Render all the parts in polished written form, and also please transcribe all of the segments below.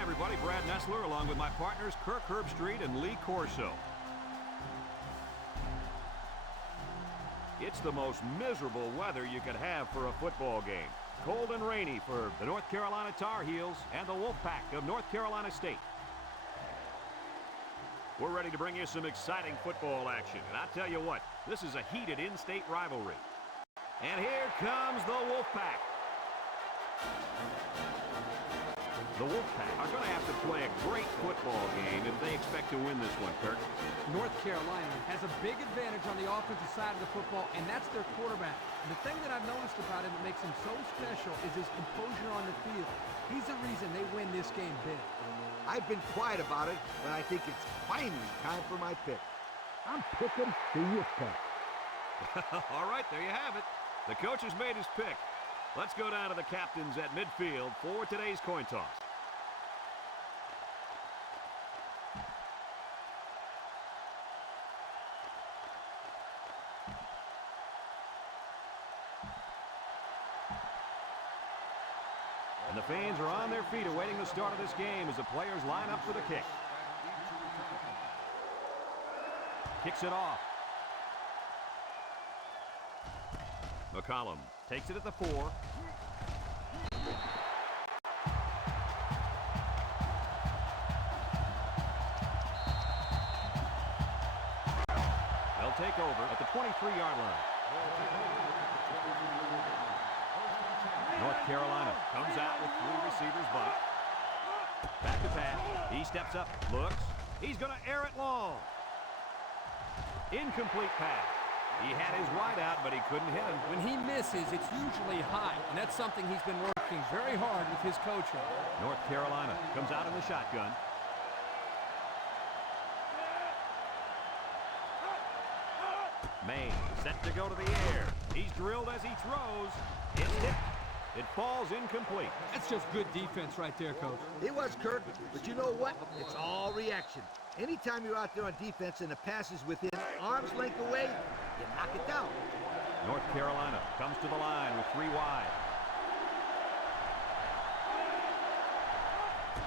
Hi, everybody. Brad Nessler, along with my partners Kirk Herbstreit and Lee Corso. It's the most miserable weather you could have for a football game. Cold and rainy for the North Carolina Tar Heels and the Wolfpack of North Carolina State. We're ready to bring you some exciting football action. And I tell you what, this is a heated in-state rivalry. And here comes the Wolfpack. The Wolfpack are going to have to play a great football game if they expect to win this one, Kirk. North Carolina has a big advantage on the offensive side of the football, and that's their quarterback. And the thing that I've noticed about him that makes him so special is his composure on the field. He's the reason they win this game big. I've been quiet about it, but I think it's finally time for my pick. I'm picking the Wolfpack. All right, there you have it. The coach has made his pick. Let's go down to the captains at midfield for today's coin toss. And the fans are on their feet awaiting the start of this game as the players line up for the kick. Kicks it off. McCollum takes it at the 4. They'll take over at the 23-yard line. North Carolina comes out with 3 receivers but back to pass. He steps up, looks. He's going to air it long. Incomplete pass. He had his wide out, but he couldn't hit him. When he misses, it's usually high, and that's something he's been working very hard with his coach on. North Carolina comes out in the shotgun. May set to go to the air. He's drilled as he throws. It's hit. It falls incomplete. That's just good defense right there, Coach. It was, Kirk, but you know what? It's all reaction. Anytime you're out there on defense and the pass is within arm's length away, you knock it down. North Carolina comes to the line with 3 wide.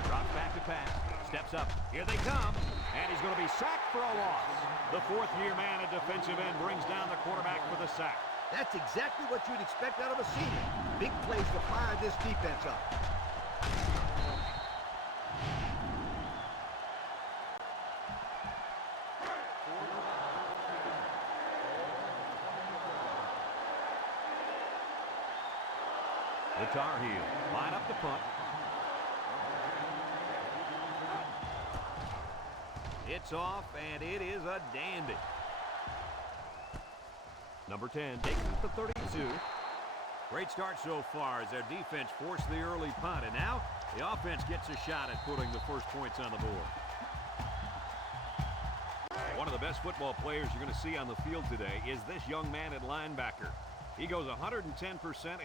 Drops back to pass. Steps up. Here they come. And he's going to be sacked for a loss. The 4th-year man at defensive end brings down the quarterback for the sack. That's exactly what you'd expect out of a senior. Big plays to fire this defense up. The Tar Heels line up the punt. It's off, and it is a dandy. Number 10 takes it to 32. Great start so far as their defense forced the early punt, and now the offense gets a shot at putting the first points on the board. One of the best football players you're going to see on the field today is this young man at linebacker. He goes 110%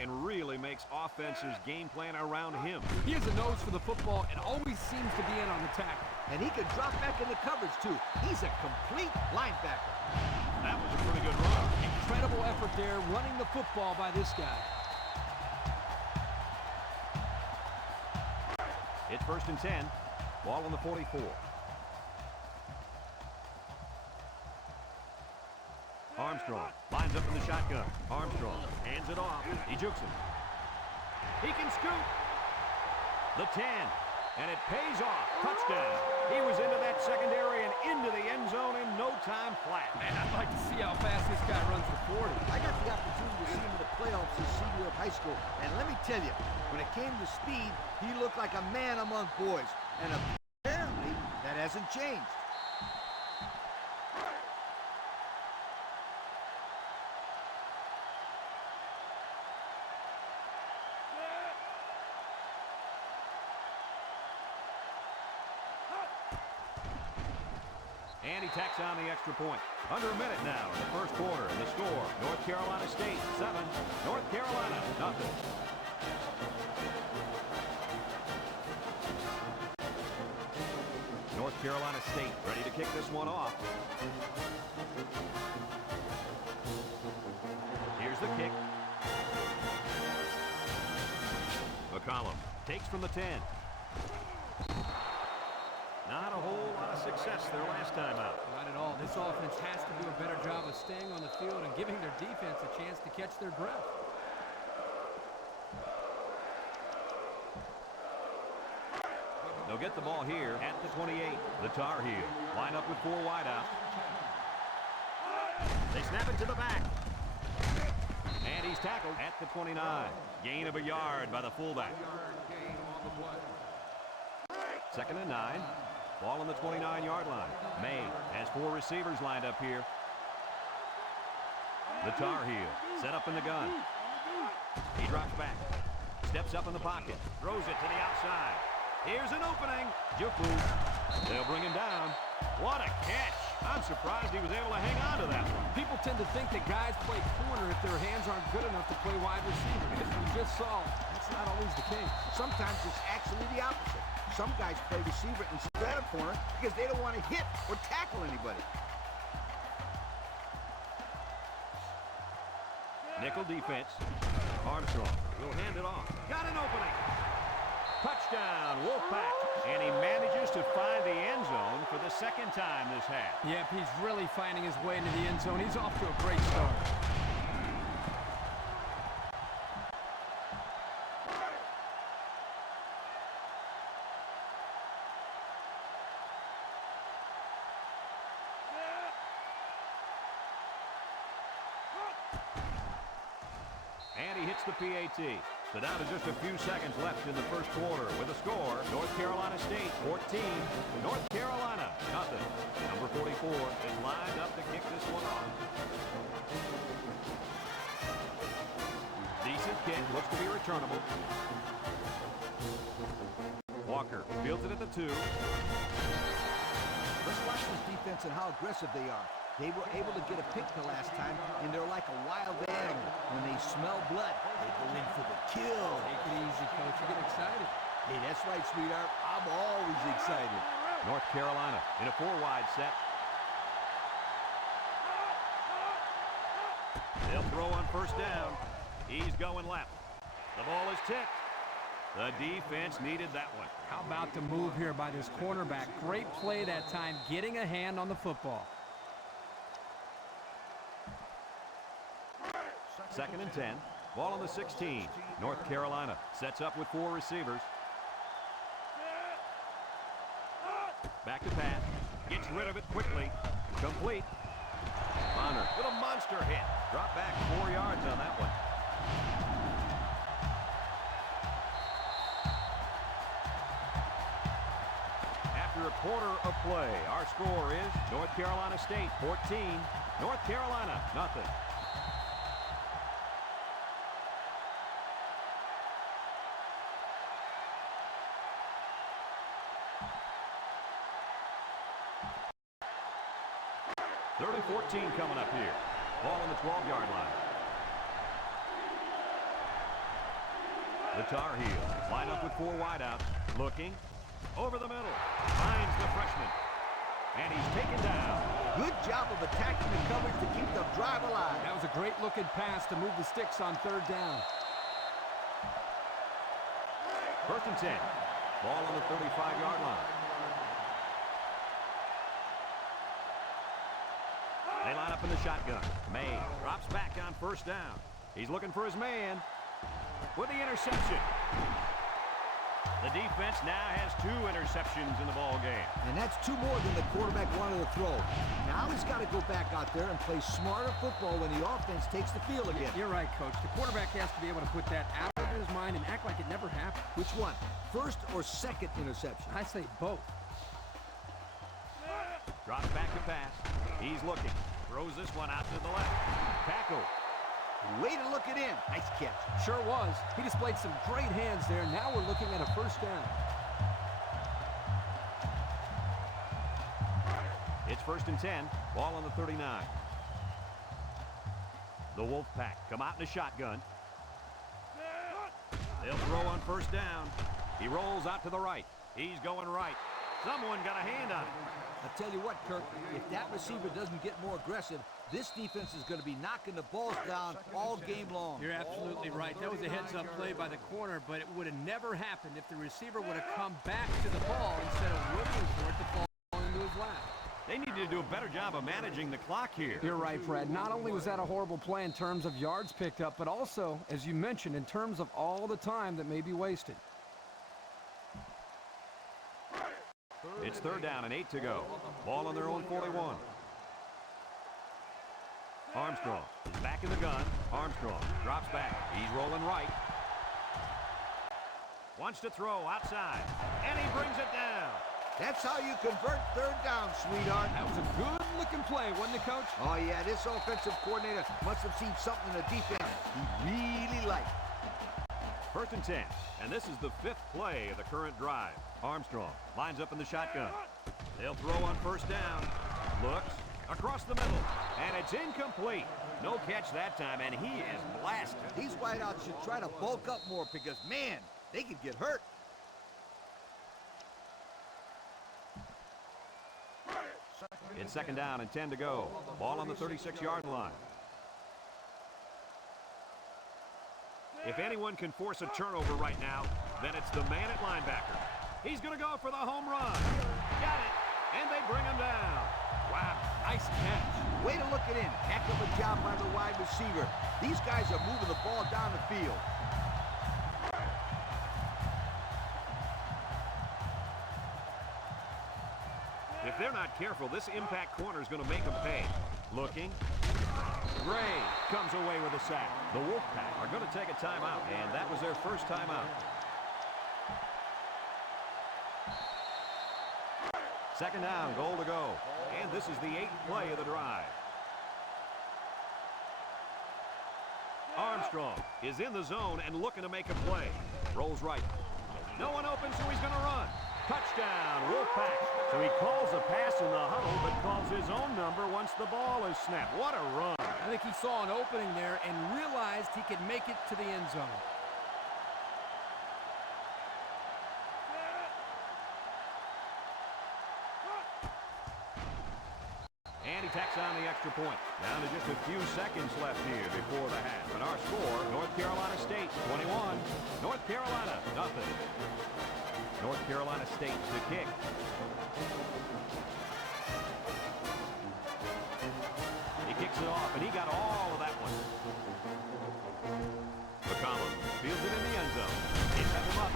and really makes offenses game plan around him. He has a nose for the football and always seems to be in on the tackle. And he can drop back in the coverage, too. He's a complete linebacker. That was a pretty good run. Incredible effort there running the football by this guy. It's 1st and 10. Ball on the 44. Armstrong lines up in the shotgun. Armstrong hands it off. He jukes him. He can scoop. The 10. And it pays off. Touchdown. He was into that secondary and into the end zone in no time flat. Man, I'd like to see how fast this guy runs for 40. I got the opportunity to see him in the playoffs his senior year of high school. And let me tell you, when it came to speed, he looked like a man among boys. And apparently, that hasn't changed. And he tacks on the extra point. Under a minute now in the first quarter. The score, North Carolina State 7, North Carolina nothing. North Carolina State ready to kick this one off. Here's the kick. McCollum takes from the 10. Not a whole lot of success their last time out. Not at all. This offense has to do a better job of staying on the field and giving their defense a chance to catch their breath. They'll get the ball here at the 28. The Tar Heels line up with 4 wideouts. They snap it to the back. And he's tackled at the 29. Gain of a yard by the fullback. Second and 9. Ball on the 29-yard line. May has 4 receivers lined up here. The Tar Heel set up in the gun. He drops back. Steps up in the pocket. Throws it to the outside. Here's an opening. Juke move. They'll bring him down. What a catch. I'm surprised he was able to hang on to that one. People tend to think that guys play corner if their hands aren't good enough to play wide receiver. As we just saw, that's not always the case. Sometimes it's actually the opposite. Some guys play receiver instead of corner because they don't want to hit or tackle anybody. Nickel defense. Armstrong will hand it off. Got an opening. Touchdown, Wolfpack. And he manages to find the end zone for the second time this half. Yep, he's really finding his way into the end zone. He's off to a great start. And he hits the PAT. So down to just a few seconds left in the first quarter with a score. North Carolina State 14, North Carolina nothing. Number 44 is lined up to kick this one off. Decent kick, looks to be returnable. Walker fields it at the 2. Let's watch this defense and how aggressive they are. They were able to get a pick the last time, and they're like a wild animal. When they smell blood, they go in for the kill. Take it easy, coach. You're getting excited. Hey, that's right, sweetheart. I'm always excited. North Carolina in a 4-wide set. They'll throw on first down. He's going left. The ball is tipped. The defense needed that one. How about the move here by this cornerback? Great play that time, getting a hand on the football. Second and 10. Ball on the 16. North Carolina sets up with 4 receivers. Back to pass. Gets rid of it quickly. Complete. Bonner with a monster hit. Drop back 4 yards on that one. After a quarter of play, our score is North Carolina State 14, North Carolina nothing. Third and 14 coming up here. Ball on the 12-yard line. The Tar Heels line up with 4 wideouts. Looking. Over the middle. Finds the freshman. And he's taken down. Good job of attacking the coverage to keep the drive alive. That was a great looking pass to move the sticks on 3rd down. First and 10. Ball on the 35-yard line. They line up in the shotgun. May drops back on first down. He's looking for his man with the interception. The defense now has 2 interceptions in the ball game. And that's 2 more than the quarterback wanted to throw. Now he's got to go back out there and play smarter football when the offense takes the field again. You're right, Coach. The quarterback has to be able to put that out of his mind and act like it never happened. Which one? First or second interception? I say both. Drops back to pass. He's looking. Throws this one out to the left. Tackle. Way to look it in. Nice catch. Sure was. He displayed some great hands there. Now we're looking at a first down. It's first and 10. Ball on the 39. The Wolfpack come out in a shotgun. They'll throw on first down. He rolls out to the right. He's going right. Someone got a hand on it. I'll tell you what, Kirk, if that receiver doesn't get more aggressive, This defense is going to be knocking the balls down all game long. You're absolutely right. That was a heads-up play by the corner, but it would have never happened if the receiver would have come back to the ball instead of waiting for it to fall into his lap. They need to do a better job of managing the clock here. You're right, Fred. Not only was that a horrible play in terms of yards picked up, but also, as you mentioned, in terms of all the time that may be wasted. It's 3rd down and 8 to go. Ball on their own 41. Armstrong is back in the gun. Armstrong drops back. He's rolling right. Wants to throw outside, and he brings it down. That's how you convert 3rd down, sweetheart. That was a good-looking play, wasn't it, Coach? Oh, yeah, this offensive coordinator must have seen something in the defense he really liked. 1st and 10, and this is the 5th play of the current drive. Armstrong lines up in the shotgun. They'll throw on 1st down. Looks across the middle, and it's incomplete. No catch that time, and he is blasted. These wideouts should try to bulk up more because, man, they could get hurt. It's 2nd down and 10 to go. Ball on the 36-yard line. If anyone can force a turnover right now, then it's the man at linebacker. He's going to go for the home run. Got it, and they bring him down. Wow, nice catch. Way to look it in. Heck of a job by the wide receiver. These guys are moving the ball down the field. If they're not careful, this impact corner is going to make them pay. Looking. Gray comes away with a sack. The Wolfpack are going to take a timeout, and that was their first timeout. 2nd down, goal to go. And this is the 8th play of the drive. Armstrong is in the zone and looking to make a play. Rolls right. No one open, so he's going to run. Touchdown, Wolfpack. So he calls a pass in the huddle, but calls his own number once the ball is snapped. What a run. I think he saw an opening there and realized he could make it to the end zone. And he tacks on the extra point. Down to just a few seconds left here before the half. And our score, North Carolina State 21, North Carolina nothing. North Carolina State to kick. He kicks it off, and he got all of that one. McCollum fields it in the end zone. He set him up.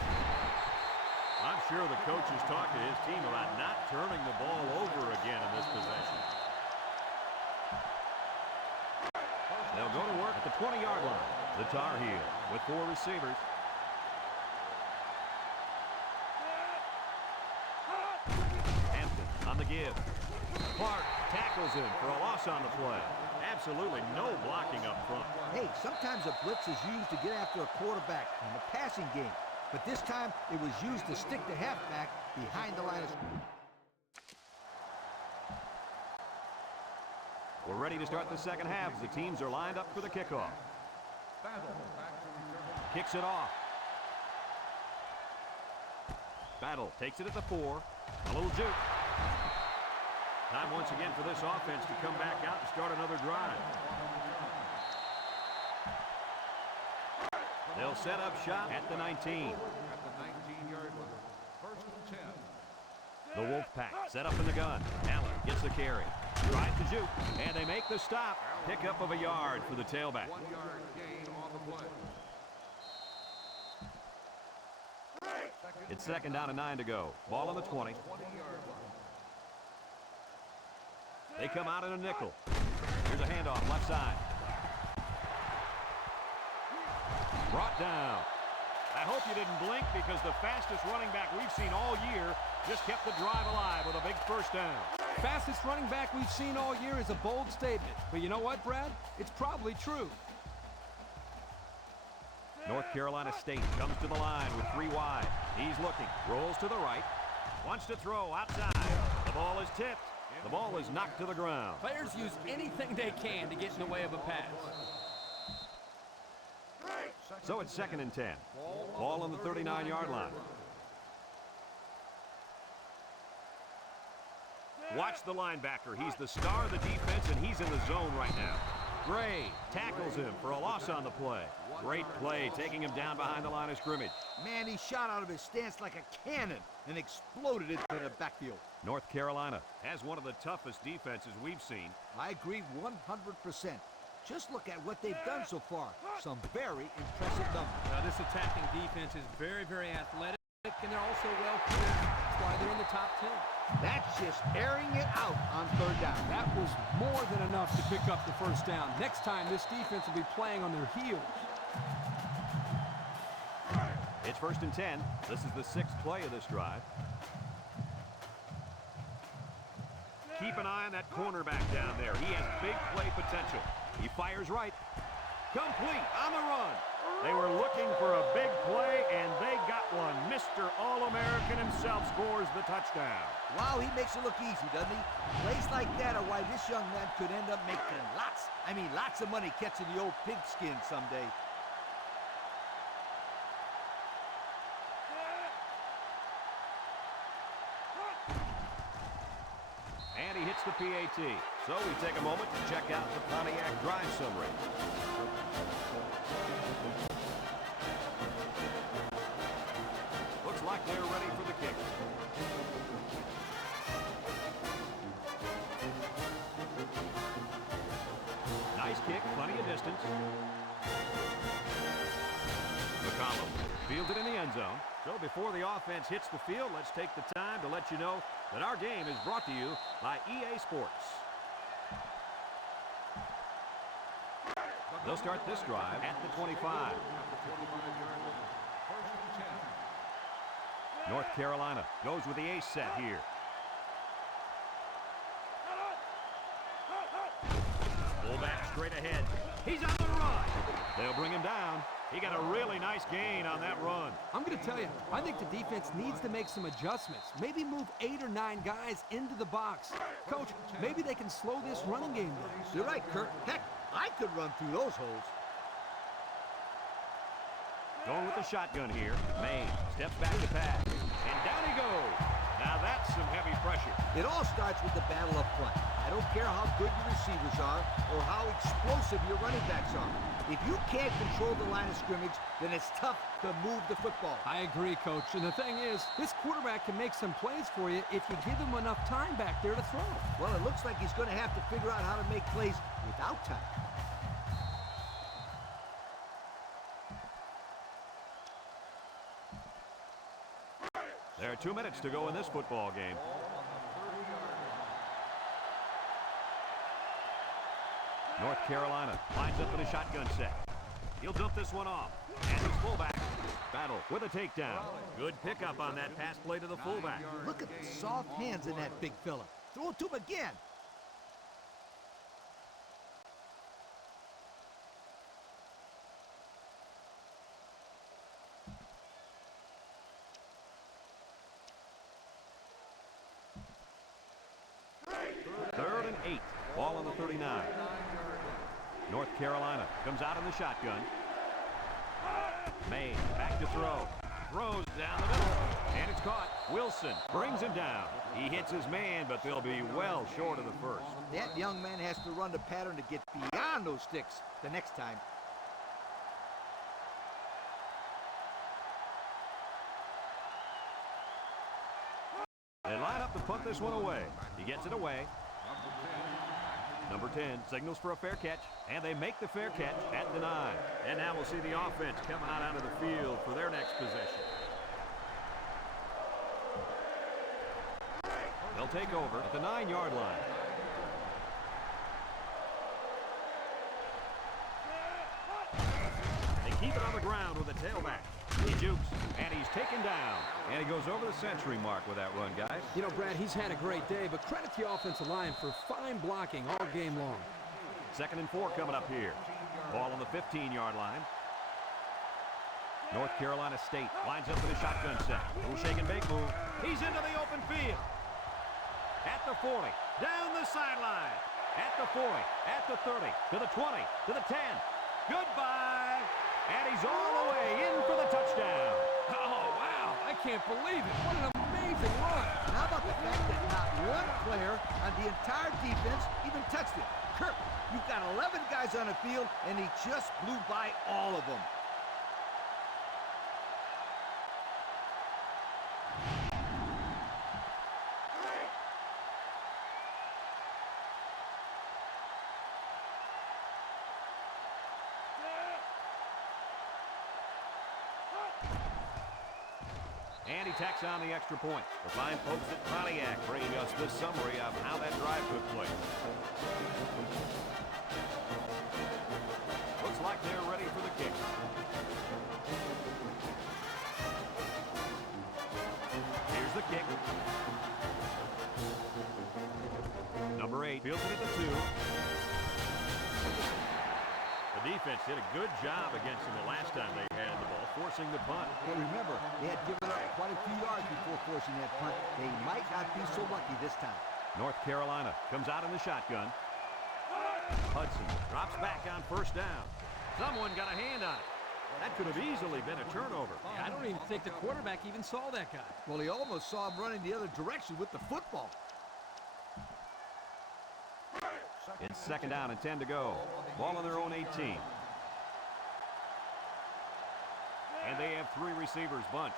I'm sure the coach is talking to his team about not turning the ball over again in this possession. They'll go to work at the 20-yard line. The Tar Heel with 4 receivers. On the give. Clark tackles him for a loss on the play. Absolutely no blocking up front. Hey, sometimes a blitz is used to get after a quarterback in the passing game. But this time, it was used to stick the halfback behind the line of scrimmage. We're ready to start the second half as the teams are lined up for the kickoff. Kicks it off. Battle takes it at the 4. A little juke. Time once again for this offense to come back out and start another drive. They'll set up shop at the 19. At the 19-yard line. 1st and 10. The Wolfpack set up in the gun. Allen gets the carry. Tries to juke, and they make the stop. Pickup of a yard for the tailback. 1-yard gain on the play. It's 2nd down and 9 to go. Ball on the 20. 20-yard line. They come out in a nickel. Here's a handoff left side. Brought down. I hope you didn't blink because the fastest running back we've seen all year just kept the drive alive with a big 1st down. Fastest running back we've seen all year is a bold statement. But you know what, Brad? It's probably true. North Carolina State comes to the line with 3 wide. He's looking. Rolls to the right. Wants to throw outside. The ball is tipped. The ball is knocked to the ground. Players use anything they can to get in the way of a pass. So it's 2nd and 10. Ball on the 39-yard line. Watch the linebacker. He's the star of the defense, and he's in the zone right now. Gray tackles him for a loss on the play. Great play, taking him down behind the line of scrimmage. Man, he shot out of his stance like a cannon and exploded into the backfield. North Carolina has one of the toughest defenses we've seen. I agree 100%. Just look at what they've done so far. Some very impressive numbers. Now, this attacking defense is very, very athletic, and they're also well trained. That's why they're in the top 10. That's just airing it out on third down. That was more than enough to pick up the first down. Next time, this defense will be playing on their heels. It's 1st and 10. This is the 6th play of this drive. Keep an eye on that cornerback down there. He has big play potential. He fires right. Complete on the run. They were looking for a big play, and they got one. Mr. All-American himself scores the touchdown. Wow, he makes it look easy, doesn't he? Plays like that are why this young man could end up making lots of money catching the old pigskin someday. And he hits the PAT. So we take a moment to check out the Pontiac drive summary. Looks like they're ready for the kick. Nice kick, plenty of distance. McCollum fielded in the end zone. So before the offense hits the field, let's take the time to let you know that our game is brought to you by EA Sports. They'll start this drive at the 25. North Carolina goes with the ace set here. Fullback straight ahead. He's on the run. They'll bring him down. He got a really nice gain on that run. I'm going to tell you, I think the defense needs to make some adjustments. Maybe move 8 or 9 guys into the box. Coach, maybe they can slow this running game down. You're right, Kurt. Heck, I could run through those holes. Going with the shotgun here. Maine steps back to pass. And down he goes. Now that's some heavy pressure. It all starts with the battle up front. I don't care how good your receivers are or how explosive your running backs are. If you can't control the line of scrimmage, then it's tough to move the football. I agree, Coach. And the thing is, this quarterback can make some plays for you if you give him enough time back there to throw. Well, it looks like he's going to have to figure out how to make plays without time. There are 2 minutes to go in this football game. North Carolina lines up in a shotgun set. He'll dump this one off. And his fullback battle with a takedown. Good pickup on that pass play to the fullback. Look at the soft hands in that big fella. Throw it to him again. Third and 8. Ball on the 39. North Carolina comes out in the shotgun. Maine back to throw. Throws down the middle. And it's caught. Wilson brings him down. He hits his man, but they'll be well short of the first. That young man has to run the pattern to get beyond those sticks the next time. They line up to punt this one away. He gets it away. Number 10 signals for a fair catch, and they make the fair catch at the 9. And now we'll see the offense coming out of the field for their next possession. They'll take over at the 9-yard line. They keep it on the ground with a tailback. He jukes, and he's taken down. And he goes over the century mark with that run, guys. You know, Brad, he's had a great day, but credit the offensive line for fine blocking all game long. 2nd and 4 coming up here. Ball on the 15-yard line. North Carolina State lines up in a shotgun set. Little shake and bake move. He's into the open field. At the 40, down the sideline. At the 40, at the 30, to the 20, to the 10. Goodbye. And he's all the way in for the touchdown. Oh, wow. I can't believe it. What an amazing run. And how about the fact that not one player on the entire defense even touched it. Kirk, you've got 11 guys on the field, and he just blew by all of them. And he tacks on the extra point. The fine folks at Pontiac bringing us this summary of how that drive took place. Looks like they're ready for the kick. Here's the kick. Number 8 fields it at the 2. The defense did a good job against him the last time they had the ball, forcing the punt. Well, remember, they had given up quite a few yards before forcing that punt. They might not be so lucky this time. North Carolina comes out in the shotgun. Hudson drops back on first down. Someone got a hand on it. That could have easily been a turnover. I don't even think the quarterback even saw that guy. Well, he almost saw him running the other direction with the football. It's second down and 10 to go. Ball on their own 18. And they have 3 receivers bunched.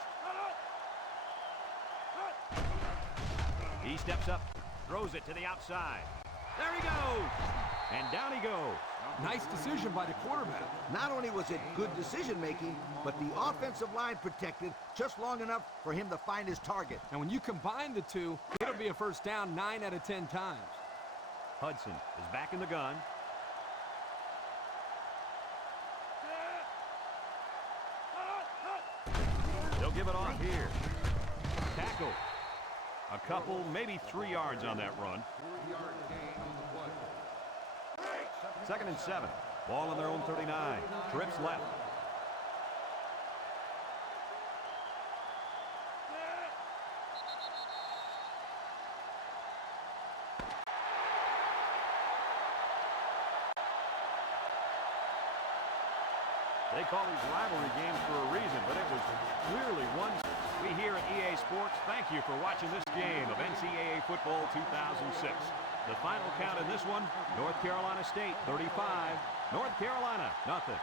He steps up, throws it to the outside. There he goes! And down he goes. Nice decision by the quarterback. Not only was it good decision-making, but the offensive line protected just long enough for him to find his target. And when you combine the two, it'll be a first down 9 out of 10 times. Hudson is back in the gun. They'll give it off here. Tackle. A couple, maybe 3 yards on that run. 3-yard gain on the play. Second and 7. Ball on their own 39. Trips left. They call these rivalry games for a reason, but it was clearly one. We here at EA Sports thank you for watching this game of NCAA Football 2006. The final count in this one, North Carolina State 35, North Carolina nothing.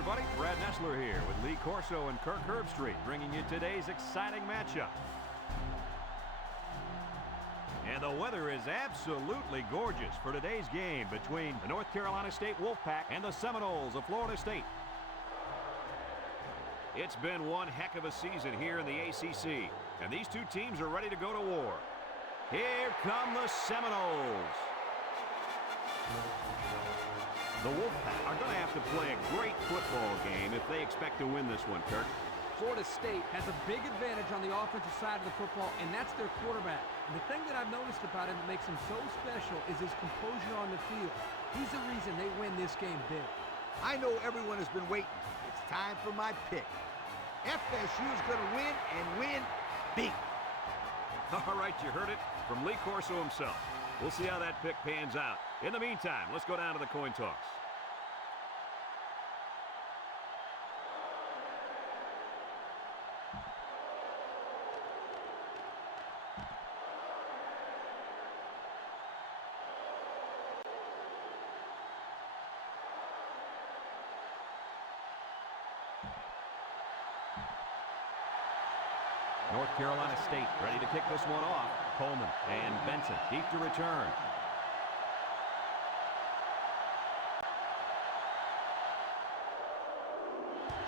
everybody. Brad Nessler here with Lee Corso and Kirk Herbstreit, bringing you today's exciting matchup. And the weather is absolutely gorgeous for today's game between the North Carolina State Wolfpack and the Seminoles of Florida State. It's been one heck of a season here in the ACC, and these two teams are ready to go to war. Here come the Seminoles. The Wolfpack are going to have to play a great football game if they expect to win this one, Kirk. Florida State has a big advantage on the offensive side of the football, and that's their quarterback. And the thing that I've noticed about him that makes him so special is his composure on the field. He's the reason they win this game big. I know everyone has been waiting. It's time for my pick. FSU is going to win and win big. All right, you heard it from Lee Corso himself. We'll see how that pick pans out. In the meantime, let's go down to the coin toss. North Carolina State ready to kick this one off. Coleman and Benson deep to return.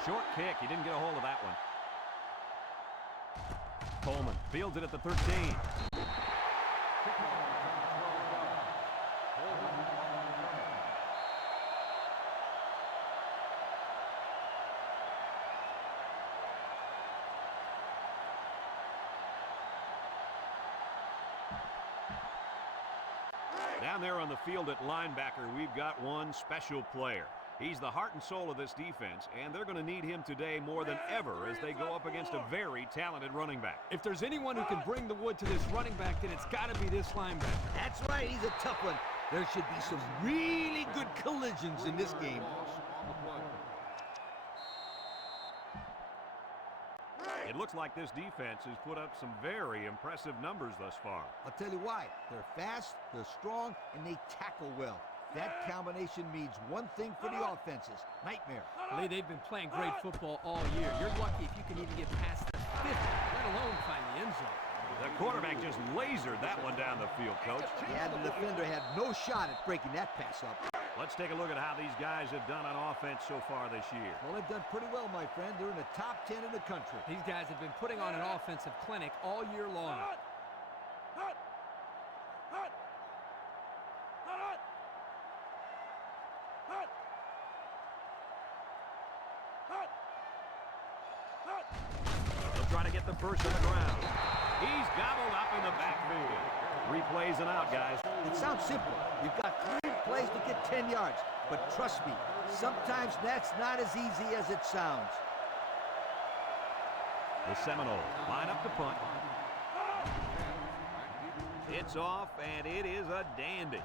Short kick. He didn't get a hold of that one. Coleman fields it at the 13. Down there on the field at linebacker, we've got one special player. He's the heart and soul of this defense, and they're going to need him today more than ever as they go up against a very talented running back. If there's anyone who can bring the wood to this running back, then it's got to be this linebacker. That's right, he's a tough one. There should be some really good collisions in this game. It looks like this defense has put up some very impressive numbers thus far. I'll tell you why. They're fast, they're strong, and they tackle well. That combination means one thing for the offenses: nightmare. Lee, they've been playing great football all year. You're lucky if you can even get past the 50, let alone find the end zone. The quarterback just lasered that one down the field, Coach. Yeah, the defender had no shot at breaking that pass up. Let's take a look at how these guys have done on offense so far this year. Well, they've done pretty well, my friend. They're in the top 10 in the country. These guys have been putting on an offensive clinic all year long. They'll try to get the first on the ground. He's gobbled up in the backfield. 3 plays and out, guys. It sounds simple. You've got 3 plays to get 10 yards. But trust me, sometimes that's not as easy as it sounds. The Seminoles line up to punt. It's off, and it is a dandy.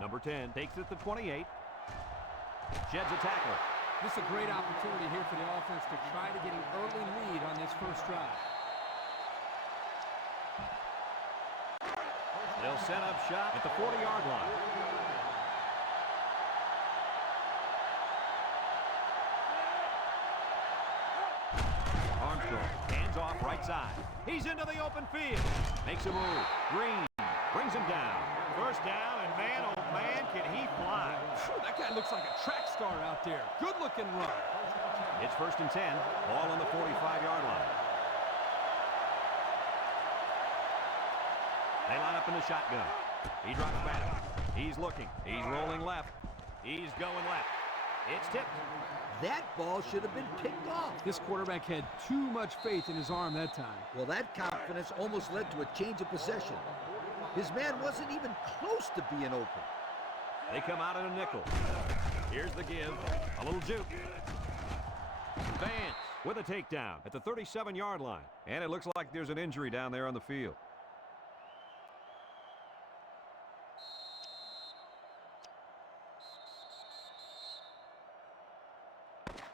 Number 10 takes it to 28. Sheds a tackler. This is a great opportunity here for the offense to try to get an early lead on this first drive. They'll set up shop at the 40-yard line. Armstrong hands off right side. He's into the open field. Makes a move. Green brings him down. First down, and man, oh man, can he fly. That guy looks like a track star out there. Good-looking run. It's 1st and 10. Ball on the 45-yard line. They line up in the shotgun. He drops back. He's looking. He's rolling left. He's going left. It's tipped. That ball should have been picked off. This quarterback had too much faith in his arm that time. Well, that confidence almost led to a change of possession. His man wasn't even close to being open. They come out in a nickel. Here's the give. A little juke. Vance with a takedown at the 37-yard line. And it looks like there's an injury down there on the field.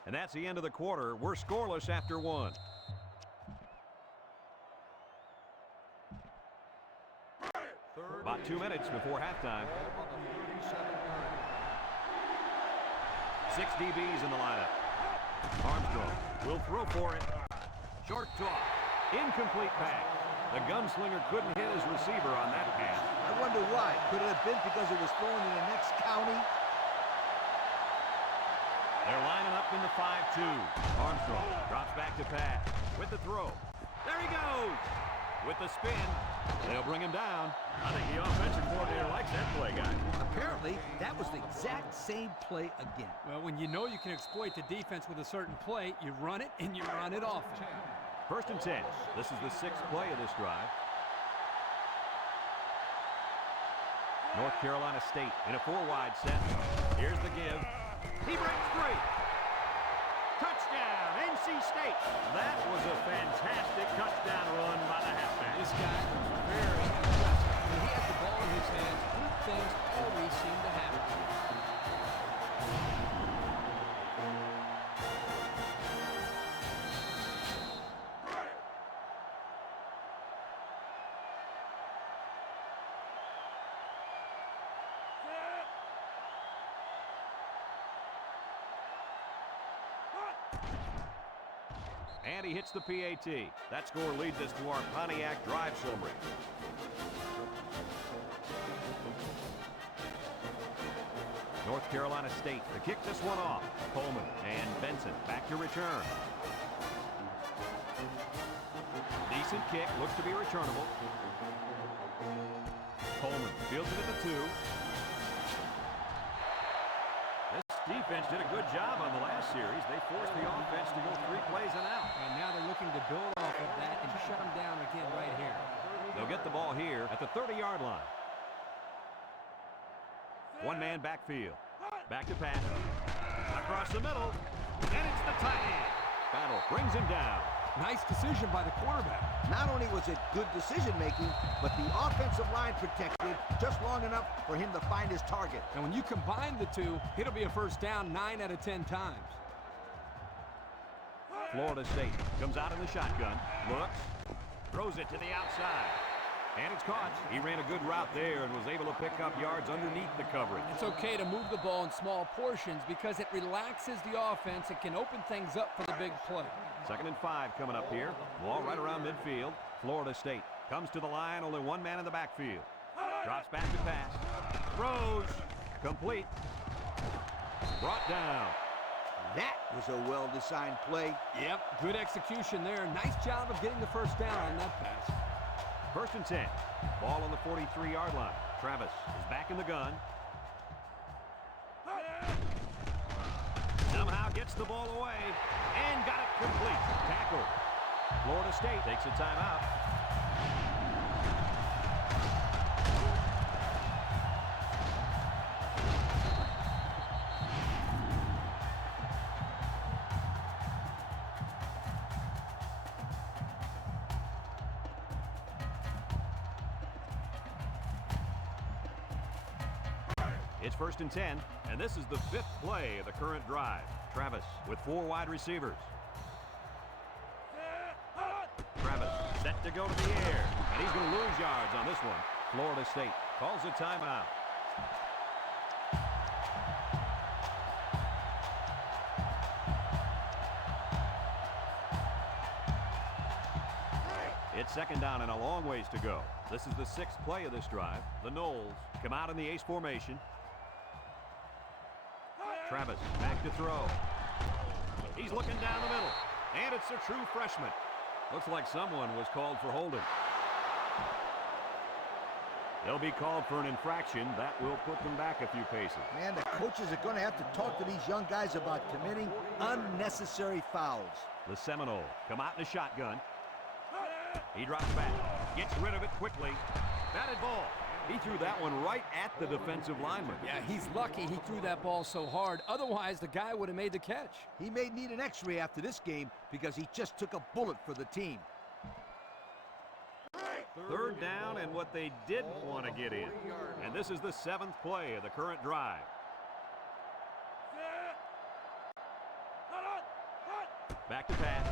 And that's the end of the quarter. We're scoreless after 1. About 2 minutes before halftime. 6 DBs in the lineup. Armstrong will throw for it. Short toss. Incomplete pass. The gunslinger couldn't hit his receiver on that pass. I wonder why. Could it have been because it was thrown in the next county? They're lining up in the 5-2. Armstrong drops back to pass with the throw. There he goes. With the spin, they'll bring him down. I think the offensive coordinator likes that play, guys. Apparently, that was the exact same play again. Well, when you know you can exploit the defense with a certain play, you run it and you run it often. 1st and 10. This is the 6th play of this drive. North Carolina State in a 4-wide set. Here's the give. He breaks free. Touchdown, NC State. That was a fantastic touchdown run by the halfback. This guy was very impressive. When he has the ball in his hands, good things always seem to happen. And he hits the PAT. That score leads us to our Pontiac drive summary. North Carolina State to kick this one off. Coleman and Benson back to return. Decent kick, looks to be returnable. Coleman fields it at the 2. Defense did a good job on the last series. They forced the offense to go 3 plays and out. And now they're looking to build off of that and shut them down again right here. They'll get the ball here at the 30-yard line. One-man backfield. Back to pass. Across the middle. And it's the tight end. Battle brings him down. Nice decision by the quarterback. Not only was it good decision-making, but the offensive line protected just long enough for him to find his target. And when you combine the two, it'll be a first down 9 out of 10 times. Florida State comes out in the shotgun. Looks. Throws it to the outside. And it's caught. He ran a good route there and was able to pick up yards underneath the coverage. It's okay to move the ball in small portions because it relaxes the offense. It can open things up for the big play. 2nd and 5 coming up here. Ball right around midfield. Florida State comes to the line. Only one man in the backfield. Drops back to pass. Throws. Complete. Brought down. That was a well-designed play. Yep, good execution there. Nice job of getting the first down on that pass. 1st and 10. Ball on the 43-yard line. Travis is back in the gun. Somehow gets the ball away and got it complete. Tackle. Florida State takes a timeout. It's 1st and 10, and this is the 5th play of the current drive. Travis with 4 wide receivers. Travis set to go to the air, and he's going to lose yards on this one. Florida State calls a timeout. It's 2nd down and a long ways to go. This is the 6th play of this drive. The Noles come out in the ace formation. Travis back to throw. He's looking down the middle. And it's a true freshman. Looks like someone was called for holding. They'll be called for an infraction. That will put them back a few paces. Man, the coaches are going to have to talk to these young guys about committing unnecessary fouls. The Seminoles come out in a shotgun. He drops back. Gets rid of it quickly. Batted ball. He threw that one right at the defensive lineman. Yeah, he's lucky he threw that ball so hard. Otherwise, the guy would have made the catch. He may need an x-ray after this game because he just took a bullet for the team. 3rd down and what they didn't want to get in. And this is the 7th play of the current drive. Back to pass.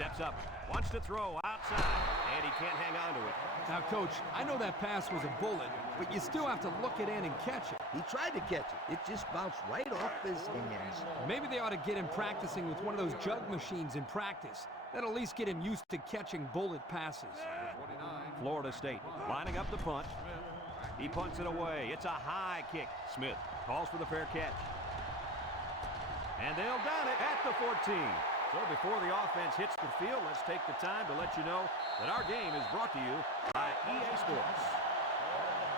steps up, wants to throw outside, and he can't hang on to it. Now, Coach, I know that pass was a bullet, but you still have to look it in and catch it. He tried to catch it. It just bounced right off his hands. Maybe they ought to get him practicing with one of those jug machines in practice. That'll at least get him used to catching bullet passes. Florida State lining up the punt. He punts it away. It's a high kick. Smith calls for the fair catch. And they'll down it at the 14. So before the offense hits the field, let's take the time to let you know that our game is brought to you by EA Sports.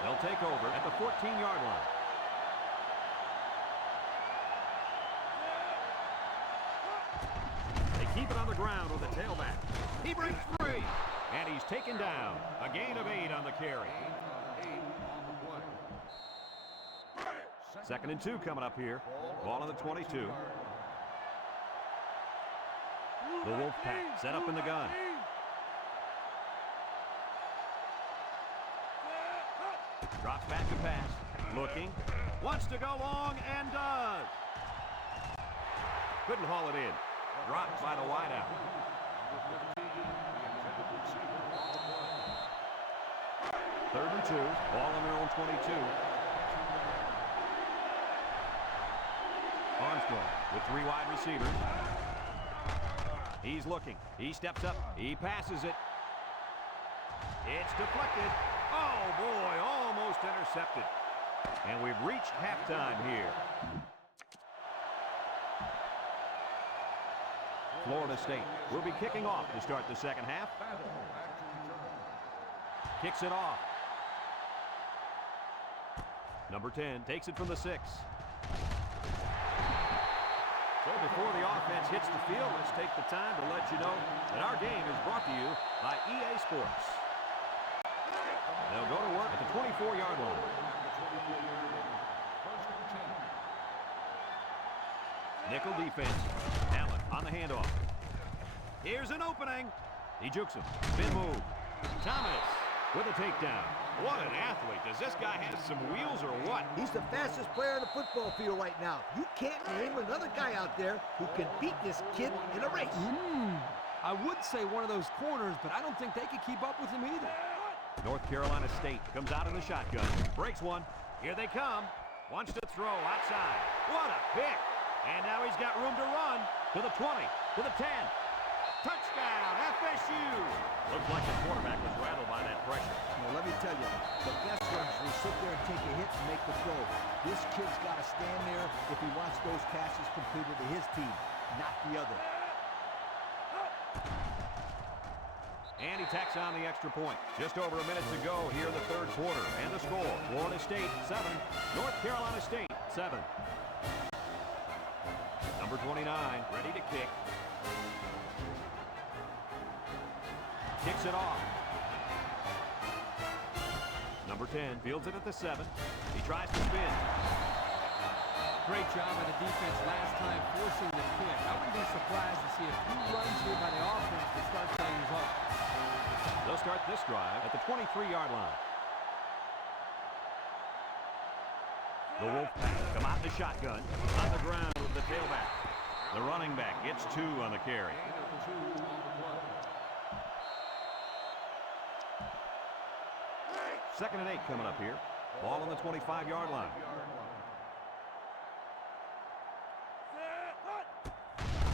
They'll take over at the 14-yard line. They keep it on the ground with the tailback. He breaks free, and he's taken down. A gain of 8 on the carry. 2nd and 2 coming up here. Ball on the 22. The Wolfpack set up in the gun. Drops back to pass. Looking. Wants to go long and does. Couldn't haul it in. Dropped by the wideout. Third and 2. Ball on their own 22. Armstrong with 3 wide receivers. He's looking. He steps up. He passes it. It's deflected. Oh, boy, almost intercepted. And we've reached halftime here. Florida State will be kicking off to start the second half. Kicks it off. Number 10 takes it from the 6. So before the offense hits the field, let's take the time to let you know that our game is brought to you by EA Sports. They'll go to work at the 24-yard line. Nickel defense. Allen on the handoff. Here's an opening. He jukes him. Spin move. Thomas with a takedown. What an athlete. Does this guy have some wheels or what? He's the fastest player on the football field right now. You can't name another guy out there who can beat this kid in a race. I would say one of those corners, but I don't think they could keep up with him either. North Carolina State comes out in the shotgun. Breaks one. Here they come. Wants to throw outside. What a pick. And now he's got room to run. To the 20. To the 10. Touchdown, FSU. Looks like the quarterback was rattled by that pressure. Well, let me tell you, the best runners will sit there and take a hit and make the throw. This kid's got to stand there if he wants those passes completed to his team, not the other. And he tacks on the extra point. Just over a minute to go here in the third quarter. And the score, Florida State 7, North Carolina State 7. Number 29, ready to kick. Kicks it off. Number 10 fields it at the 7. He tries to spin. Great job by the defense last time forcing the kick. I wouldn't be surprised to see a few runs here by the offense to start things off. They'll start this drive at the 23-yard line. The Wolfpack come out in the shotgun. On the ground with the tailback. The running back gets 2 on the carry. Second and 8 coming up here. Ball on the 25-yard line.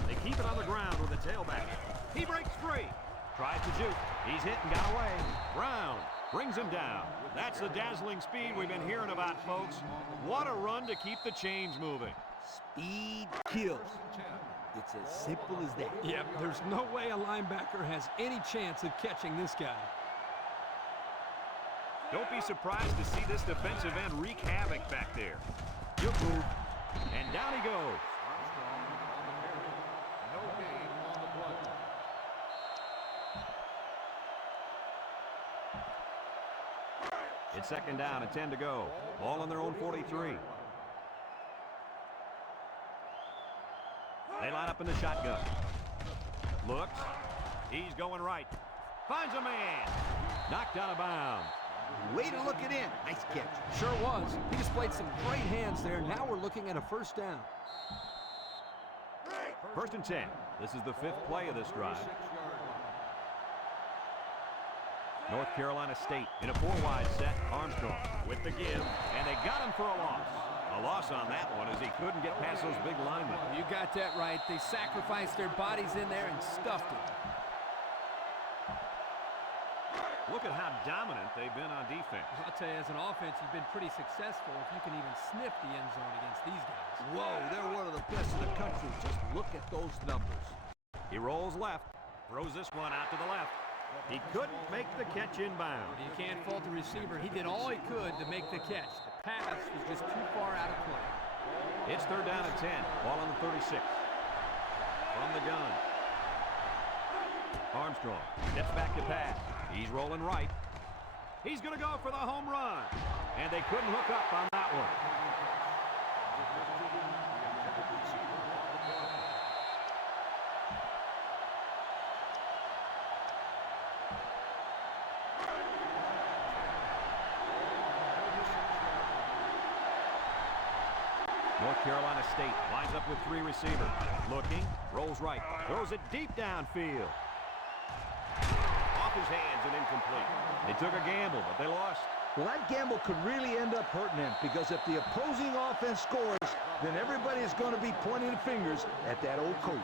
They keep it on the ground with the tailback. He breaks free. Tries to juke. He's hit and got away. Brown brings him down. That's the dazzling speed we've been hearing about, folks. What a run to keep the chains moving. Speed kills. It's as simple as that. Yep, there's no way a linebacker has any chance of catching this guy. Don't be surprised to see this defensive end wreak havoc back there. Good move. And down he goes. No gain on the play. It's second down and 10 to go. Ball on their own 43. They line up in the shotgun. Looks. He's going right. Finds a man. Knocked out of bounds. Way to look it in. Nice catch. Sure was. He displayed some great hands there. Now we're looking at a first down. First and 10. This is the 5th play of this drive. 6-yard North Carolina State in a 4-wide set. Armstrong with the give, and they got him for a loss. A loss on that one as he couldn't get past those big linemen. You got that right. They sacrificed their bodies in there and stuffed it. Look at how dominant they've been on defense. I'll tell you, as an offense, you've been pretty successful if you can even sniff the end zone against these guys. Whoa, they're one of the best in the country. Just look at those numbers. He rolls left, throws this one out to the left. He couldn't make the catch inbound. You can't fault the receiver. He did all he could to make the catch. The pass was just too far out of play. It's 3rd down and 10. Ball on the 36. From the gun. Armstrong steps back to pass. He's rolling right. He's going to go for the home run. And they couldn't hook up on that one. North Carolina State lines up with 3 receivers. Looking, rolls right, throws it deep downfield. Off his hands and incomplete. They took a gamble, but they lost. Well, that gamble could really end up hurting them, because if the opposing offense scores, then everybody is going to be pointing fingers at that old coach.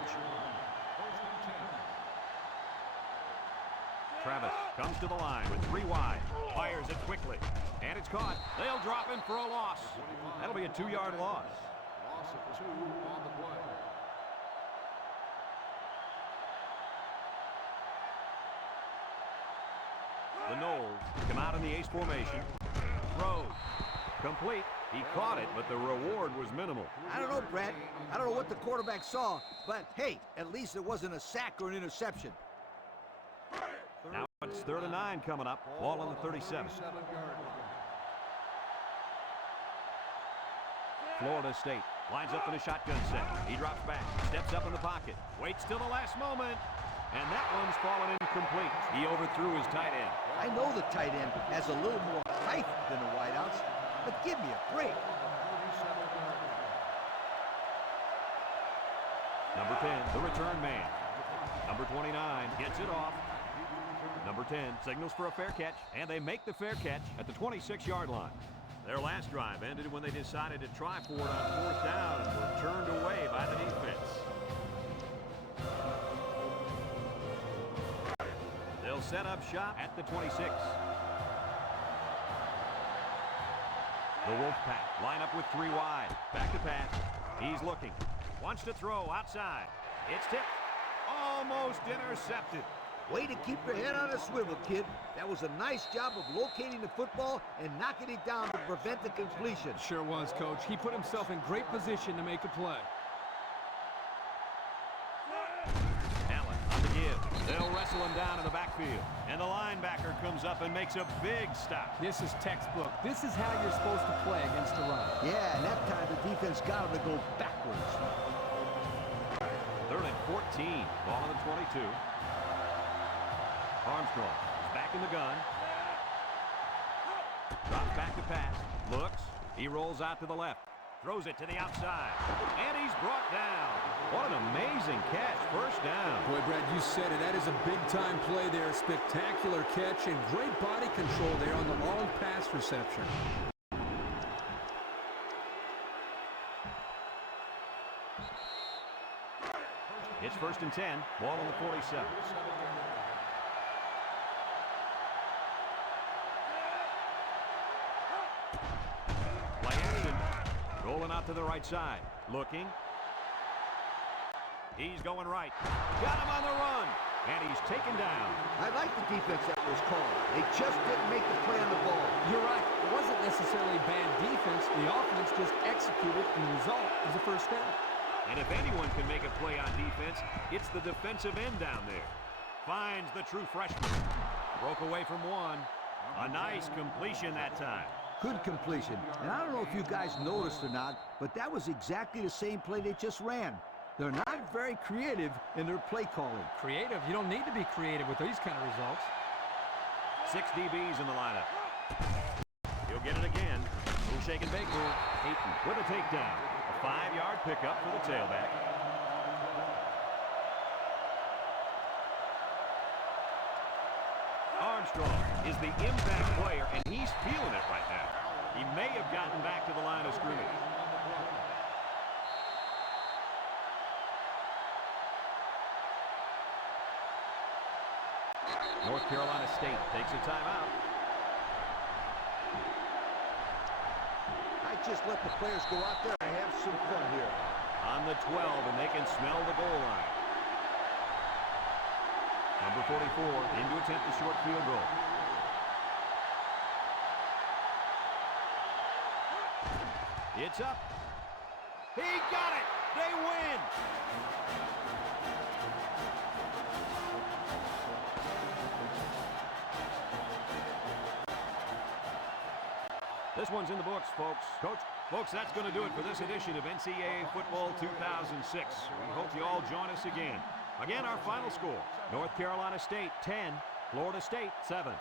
Travis comes to the line with 3 wide. Fires it quickly. And it's caught. They'll drop him for a loss. That'll be a 2-yard loss. Loss of 2 on the play. The Noles come out in the ace formation. Throws. Complete. He caught it, but the reward was minimal. I don't know, Brad. I don't know what the quarterback saw, but hey, at least it wasn't a sack or an interception. Now it's 3rd and 9 coming up. Ball on the 37. Florida State lines up in a shotgun set. He drops back, steps up in the pocket, waits till the last moment, and that one's fallen incomplete. He overthrew his tight end. I know the tight end has a little more height than the wideouts, but give me a break. Number 10, the return man. Number 29 gets it off. Number 10 signals for a fair catch, and they make the fair catch at the 26-yard line. Their last drive ended when they decided to try for it on 4th down and were turned away by the defense. They'll set up shop at the 26. The Wolfpack line up with 3 wide. Back to pass. He's looking. Wants to throw outside. It's tipped. Almost intercepted. Way to keep your head on a swivel, kid. That was a nice job of locating the football and knocking it down to prevent the completion. Sure was, Coach. He put himself in great position to make a play. Allen on the give. They'll wrestle him down in the backfield. And the linebacker comes up and makes a big stop. This is textbook. This is how you're supposed to play against the run. Yeah, and that time the defense got him to go backwards. 3rd and 14. Ball on the 22. Armstrong is back in the gun. Drops back to pass. Looks. He rolls out to the left. Throws it to the outside. And he's brought down. What an amazing catch. 1st down. Boy, Brad, you said it. That is a big-time play there. Spectacular catch and great body control there on the long pass reception. It's 1st and 10. Ball on the 47. Play action. Rolling out to the right side. Looking. He's going right. Got him on the run. And he's taken down. I like the defense that was called. They just didn't make the play on the ball. You're right. It wasn't necessarily bad defense. The offense just executed, and the result was a 1st down. And if anyone can make a play on defense, it's the defensive end down there. Finds the true freshman. Broke away from one. A nice completion that time. Good completion. And I don't know if you guys noticed or not, but that was exactly the same play they just ran. They're not very creative in their play calling. Creative? You don't need to be creative with these kind of results. 6 DBs in the lineup. He'll get it again. No shake and bake move. Hayton with a takedown. A 5-yard pickup for the tailback. Armstrong is the impact player, and he's feeling it right now. He may have gotten back to the line of scrimmage. North Carolina State takes a timeout. I just let the players go out there and have some fun here. On the 12, and they can smell the goal line. Number 44 in to attempt the short field goal. It's up. He got it. They win. This one's in the books, folks. Folks, that's going to do it for this edition of NCAA Football 2006. We hope you all join us again. Again, our final score, North Carolina State 10, Florida State 7.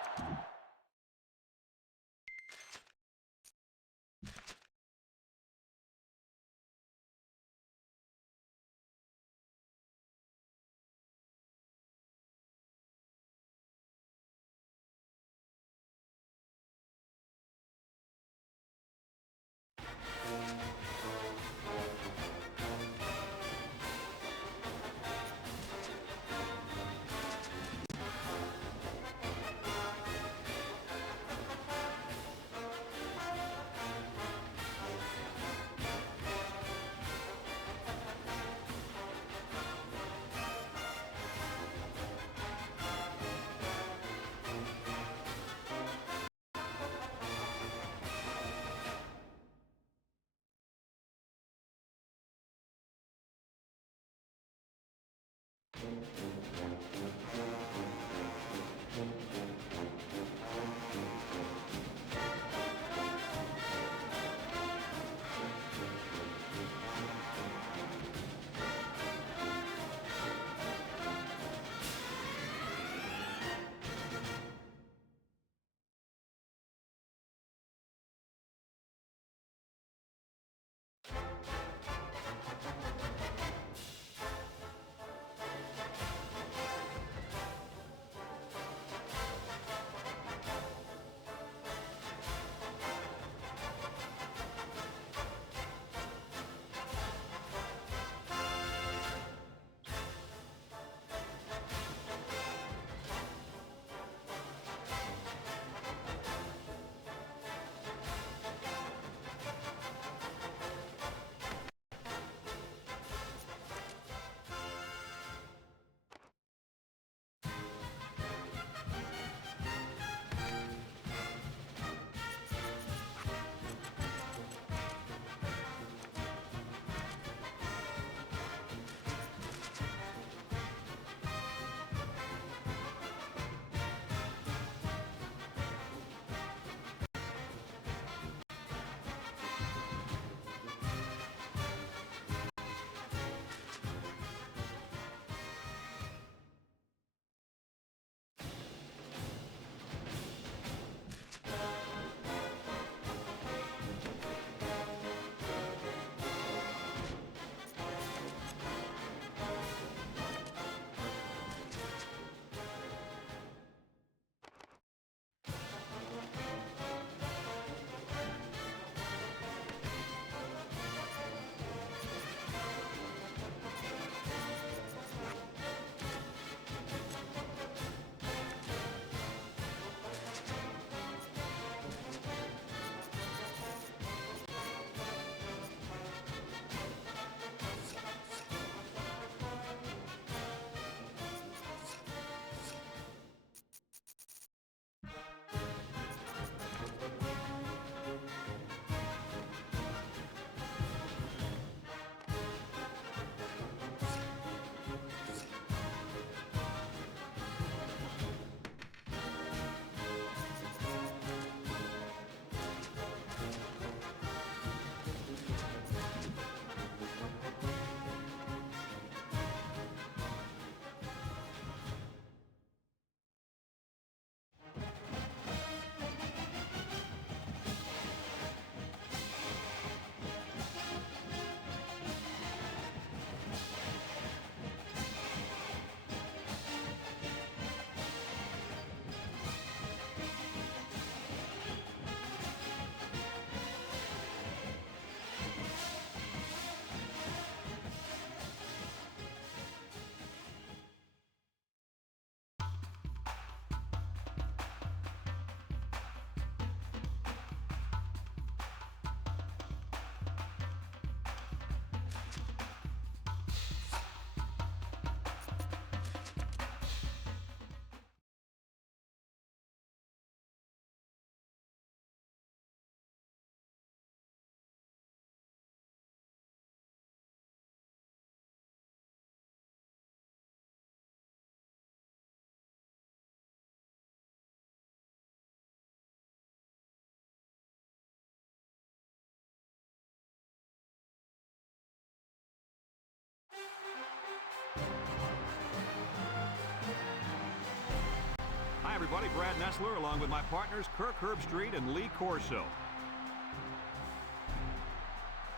Hi, everybody. Brad Nessler along with my partners Kirk Herbstreit and Lee Corso.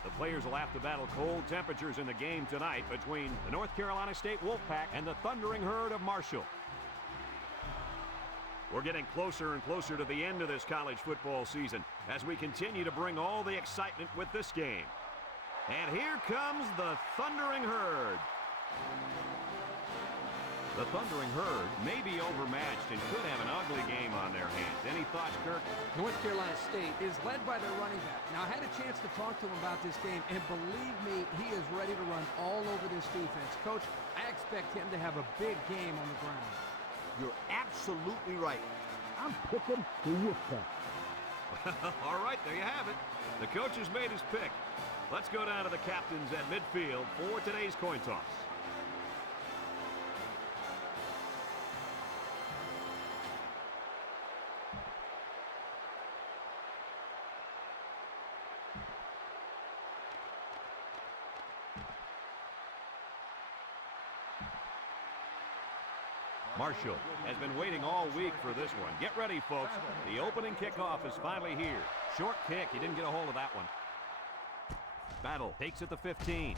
The players will have to battle cold temperatures in the game tonight between the North Carolina State Wolfpack and the Thundering Herd of Marshall. We're getting closer and closer to the end of this college football season as we continue to bring all the excitement with this game. And here comes the Thundering Herd. The Thundering Herd may be overmatched and could have an ugly game on their hands. Any thoughts, Kirk? North Carolina State is led by their running back. Now, I had a chance to talk to him about this game, and believe me, he is ready to run all over this defense. Coach, I expect him to have a big game on the ground. You're absolutely right. I'm picking the Wolfpack. All right, there you have it. The coach has made his pick. Let's go down to the captains at midfield for today's coin toss. Marshall has been waiting all week for this one. Get ready, folks. The opening kickoff is finally here. Short kick. He didn't get a hold of that one. Battle takes it to 15.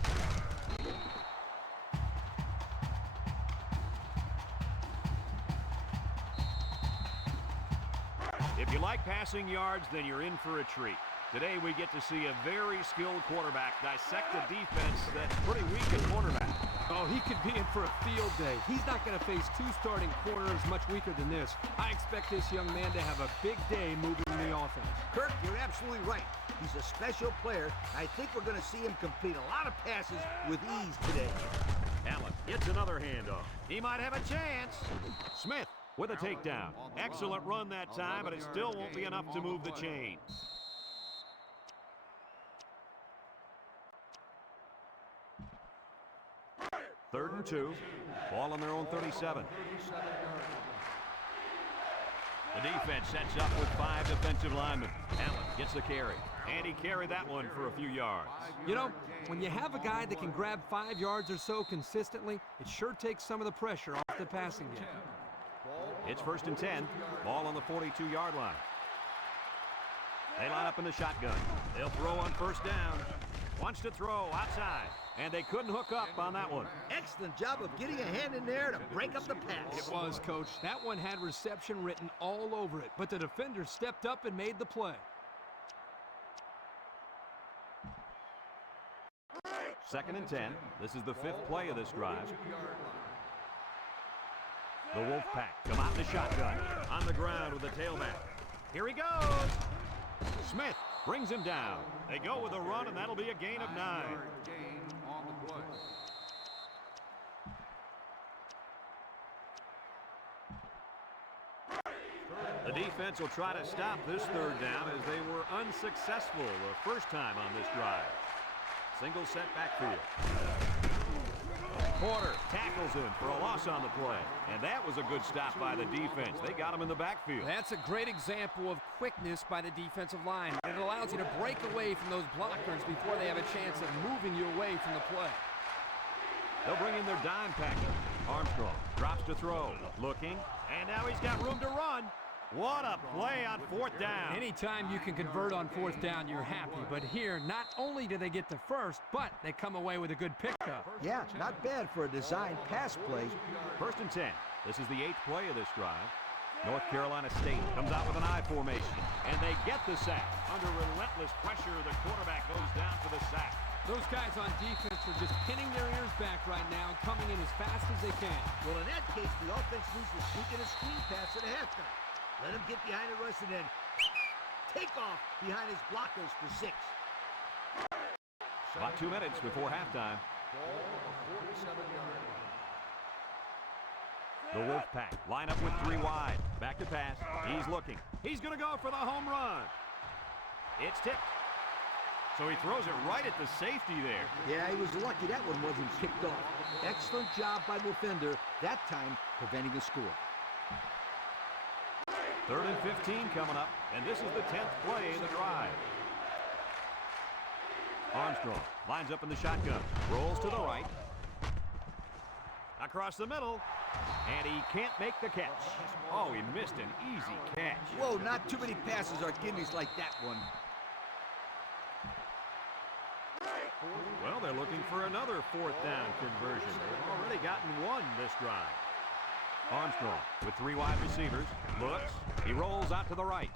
If you like passing yards, then you're in for a treat. Today we get to see a very skilled quarterback dissect a defense that's pretty weak at cornerback. Oh, he could be in for a field day. He's not going to face two starting corners much weaker than this. I expect this young man to have a big day moving the offense. Kirk, you're absolutely right. He's a special player. I think we're going to see him complete a lot of passes with ease today. Allen gets another handoff. He might have a chance. Smith with a takedown. Excellent run that time, but it still won't be enough to move the chain. Third and 2. Ball on their own 37. The defense sets up with 5 defensive linemen. Allen gets the carry. And he carried that one for a few yards. You know, when you have a guy that can grab 5 yards or so consistently, it sure takes some of the pressure off the passing game. It's 1st and 10. Ball on the 42-yard line. They line up in the shotgun. They'll throw on 1st down. Wants to throw outside. And they couldn't hook up on that one. Excellent job of getting a hand in there to break up the pass. It was, Coach. That one had reception written all over it, but the defender stepped up and made the play. 2nd and 10. This is the 5th play of this drive. The Wolfpack come out in the shotgun. On the ground with the tailback. Here he goes. Smith brings him down. They go with a run, and that'll be a gain of 9. The defense will try to stop this 3rd down as they were unsuccessful the first time on this drive. Single set backfield. Porter tackles him for a loss on the play. And that was a good stop by the defense. They got him in the backfield. That's a great example of quickness by the defensive line. It allows you to break away from those blockers before they have a chance of moving you away from the play. They'll bring in their dime package. Armstrong drops to throw. Looking. And now he's got room to run. What a play on 4th down. Anytime you can convert on 4th down, you're happy. But here, not only do they get the first, but they come away with a good pickup. Yeah, not bad for a designed pass play. 1st and 10. This is the 8th play of this drive. North Carolina State comes out with an I formation, and they get the sack. Under relentless pressure, the quarterback goes down for the sack. Those guys on defense are just pinning their ears back right now and coming in as fast as they can. Well, in that case, the offense needs to sneak in a screen pass at halftime. Let him get behind the rush and then take off behind his blockers for 6. About 2 minutes before halftime. The Wolfpack line up with 3 wide. Back to pass. He's looking. He's going to go for the home run. It's tipped. So he throws it right at the safety there. Yeah, he was lucky that one wasn't kicked off. Excellent job by the defender, that time preventing a score. 3rd and 15 coming up, and this is the 10th play of the drive. Armstrong lines up in the shotgun, rolls to the right. Across the middle, And he can't make the catch. Oh, he missed an easy catch. Whoa, not too many passes are gimmies like that one. Well, they're looking for another fourth down conversion. They've already gotten one this drive. Armstrong with 3 wide receivers. Looks. He rolls out to the right.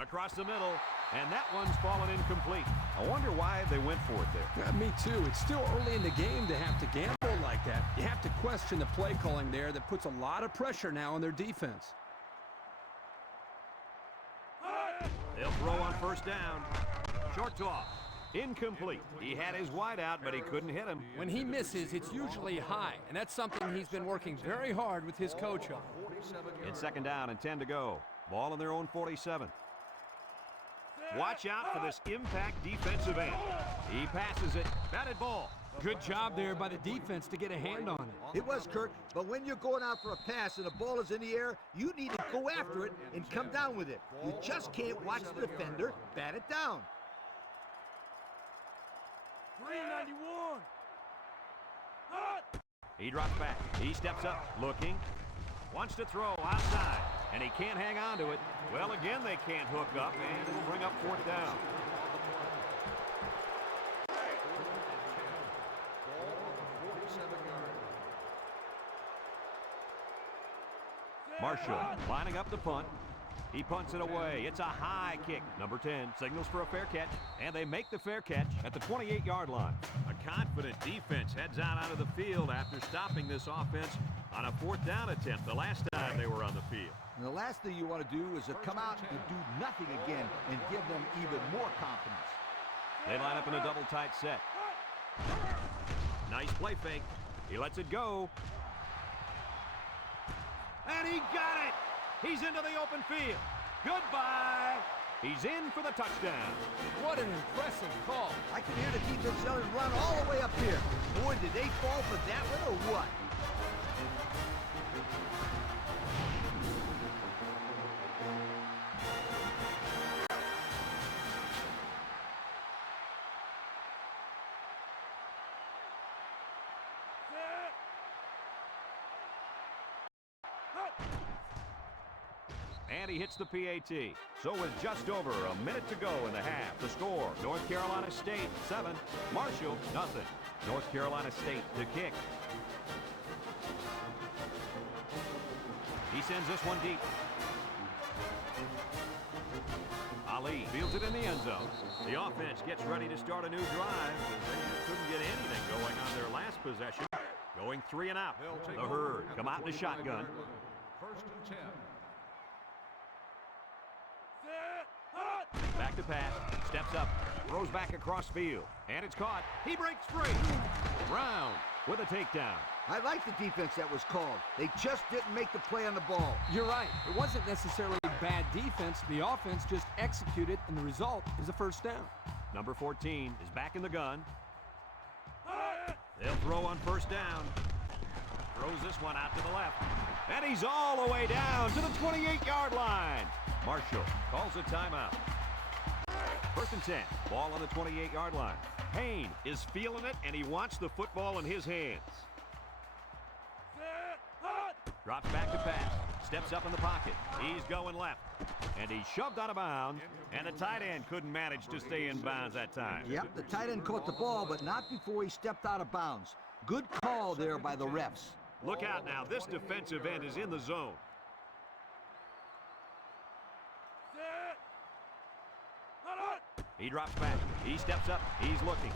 Across the middle. And that one's fallen incomplete. I wonder why they went for it there. Yeah, me too. It's still early in the game to have to gamble like that. You have to question the play calling there that puts a lot of pressure now on their defense. They'll throw on first down. Short toss. Incomplete. He had his wide out, but he couldn't hit him. When he misses, it's usually high, and that's something he's been working very hard with his coach on. It's second down and 10 to go. Ball in their own 47. Watch out for this impact defensive end. He passes it. Batted ball. Good job there by the defense to get a hand on it. It was, Kirk, but when you're going out for a pass and the ball is in the air, you need to go after it and come down with it. You just can't watch the defender bat it down. 391. He drops back. He steps up, looking. Wants to throw outside, and he can't hang on to it. Well, again, they can't hook up, and it'll bring up fourth down. Marshall lining up the punt. He punts it away. It's a high kick. Number 10 signals for a fair catch, and they make the fair catch at the 28-yard line. A confident defense heads out onto the field after stopping this offense on a fourth down attempt the last time they were on the field. And the last thing you want to do is to come out and do nothing again and give them even more confidence. They line up in a double tight set. Nice play fake. He lets it go. And he got it! He's into the open field. Goodbye! He's in for the touchdown. What an impressive call. I can hear the defense yelling, run all the way up here. Boy, did they fall for that one or what? And he hits the PAT. So with just over a minute to go in the half, the score, North Carolina State 7, Marshall nothing. North Carolina State to kick. He sends this one deep. Ali fields it in the end zone. The offense gets ready to start a new drive as they just couldn't get anything going on their last possession. Going 3 and out. The Herd come out in the shotgun. First and 10. Back to pass, steps up, throws back across field, and it's caught. He breaks free. Brown with a takedown. I like the defense that was called. They just didn't make the play on the ball. You're right. It wasn't necessarily bad defense. The offense just executed, and the result is a first down. Number 14 is back in the gun. They'll throw on first down. Throws this one out to the left. And he's all the way down to the 28-yard line. Marshall calls a timeout. First and 10, ball on the 28-yard line. Payne is feeling it, and he wants the football in his hands. Drops back to pass, steps up in the pocket. He's going left, and he's shoved out of bounds, and the tight end couldn't manage to stay in bounds that time. Yep, the tight end caught the ball, but not before he stepped out of bounds. Good call there by the refs. Look out now, this defensive end is in the zone. He drops back. He steps up. He's looking.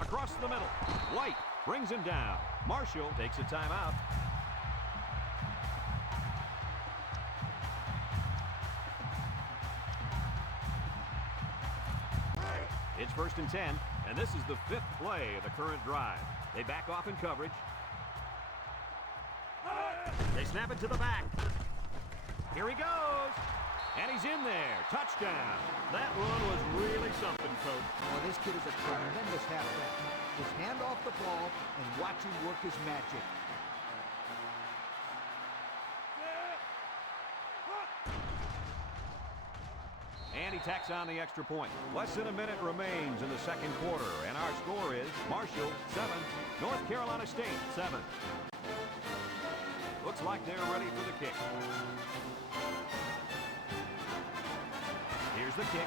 Across the middle. White brings him down. Marshall takes a timeout. It's first and 10, and this is the 5th play of the current drive. They back off in coverage. They snap it to the back. Here he goes. And he's in there. Touchdown. That run was really something, Coach. Oh, this kid is a tremendous halfback. Just hand off the ball and watch him work his magic. And he tacks on the extra point. Less than a minute remains in the second quarter, and our score is Marshall 7, North Carolina State 7. Look Looks like they're ready for the kick. Here's the kick.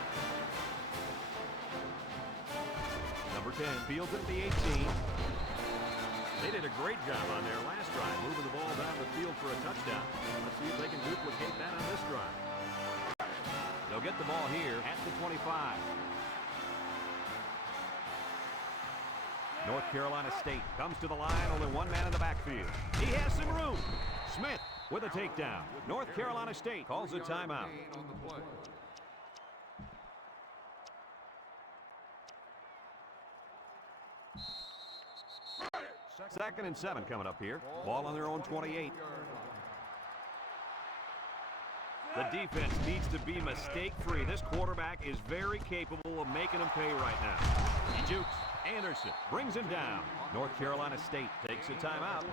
Number 10 fields it at the 18. They did a great job on their last drive, moving the ball down the field for a touchdown. Let's see if they can duplicate that on this drive. They'll get the ball here at the 25. North Carolina State comes to the line, only one man in the backfield. He has some room. Smith with a takedown. North Carolina State calls a timeout. On the play. Second and 7 coming up here. Ball on their own 28. The defense needs to be mistake-free. This quarterback is very capable of making them pay right now. He jukes. Anderson brings him down. North Carolina State takes a timeout.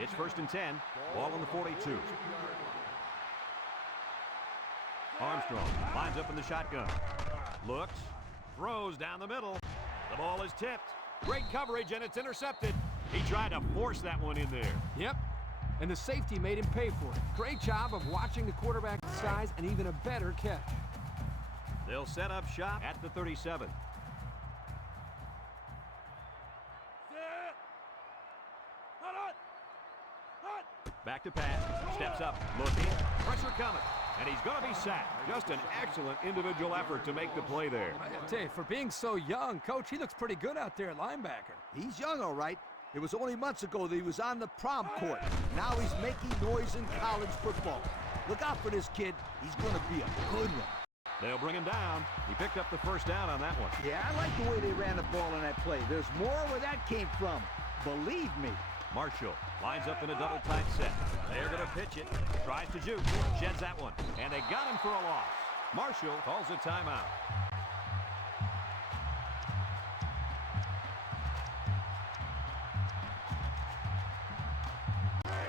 It's first and 10. Ball on the 42. Armstrong lines up in the shotgun. Looks. Throws down the middle. The ball is tipped. Great coverage, and it's intercepted. He tried to force that one in there. Yep. And the safety made him pay for it. Great job of watching the quarterback's size and even a better catch. They'll set up shop at the 37. Back to pass. Steps up. Looking. Pressure coming. And he's going to be sacked. Just an excellent individual effort to make the play there. I gotta tell you, for being so young, Coach, he looks pretty good out there at linebacker. He's young, all right. It was only months ago that he was on the prom court. Now he's making noise in college football. Look out for this kid. He's going to be a good one. They'll bring him down. He picked up the first down on that one. Yeah, I like the way they ran the ball on that play. There's more where that came from. Believe me. Marshall lines up in a double tight set. They're going to pitch it. Tries to juke. Sheds that one. And they got him for a loss. Marshall calls a timeout.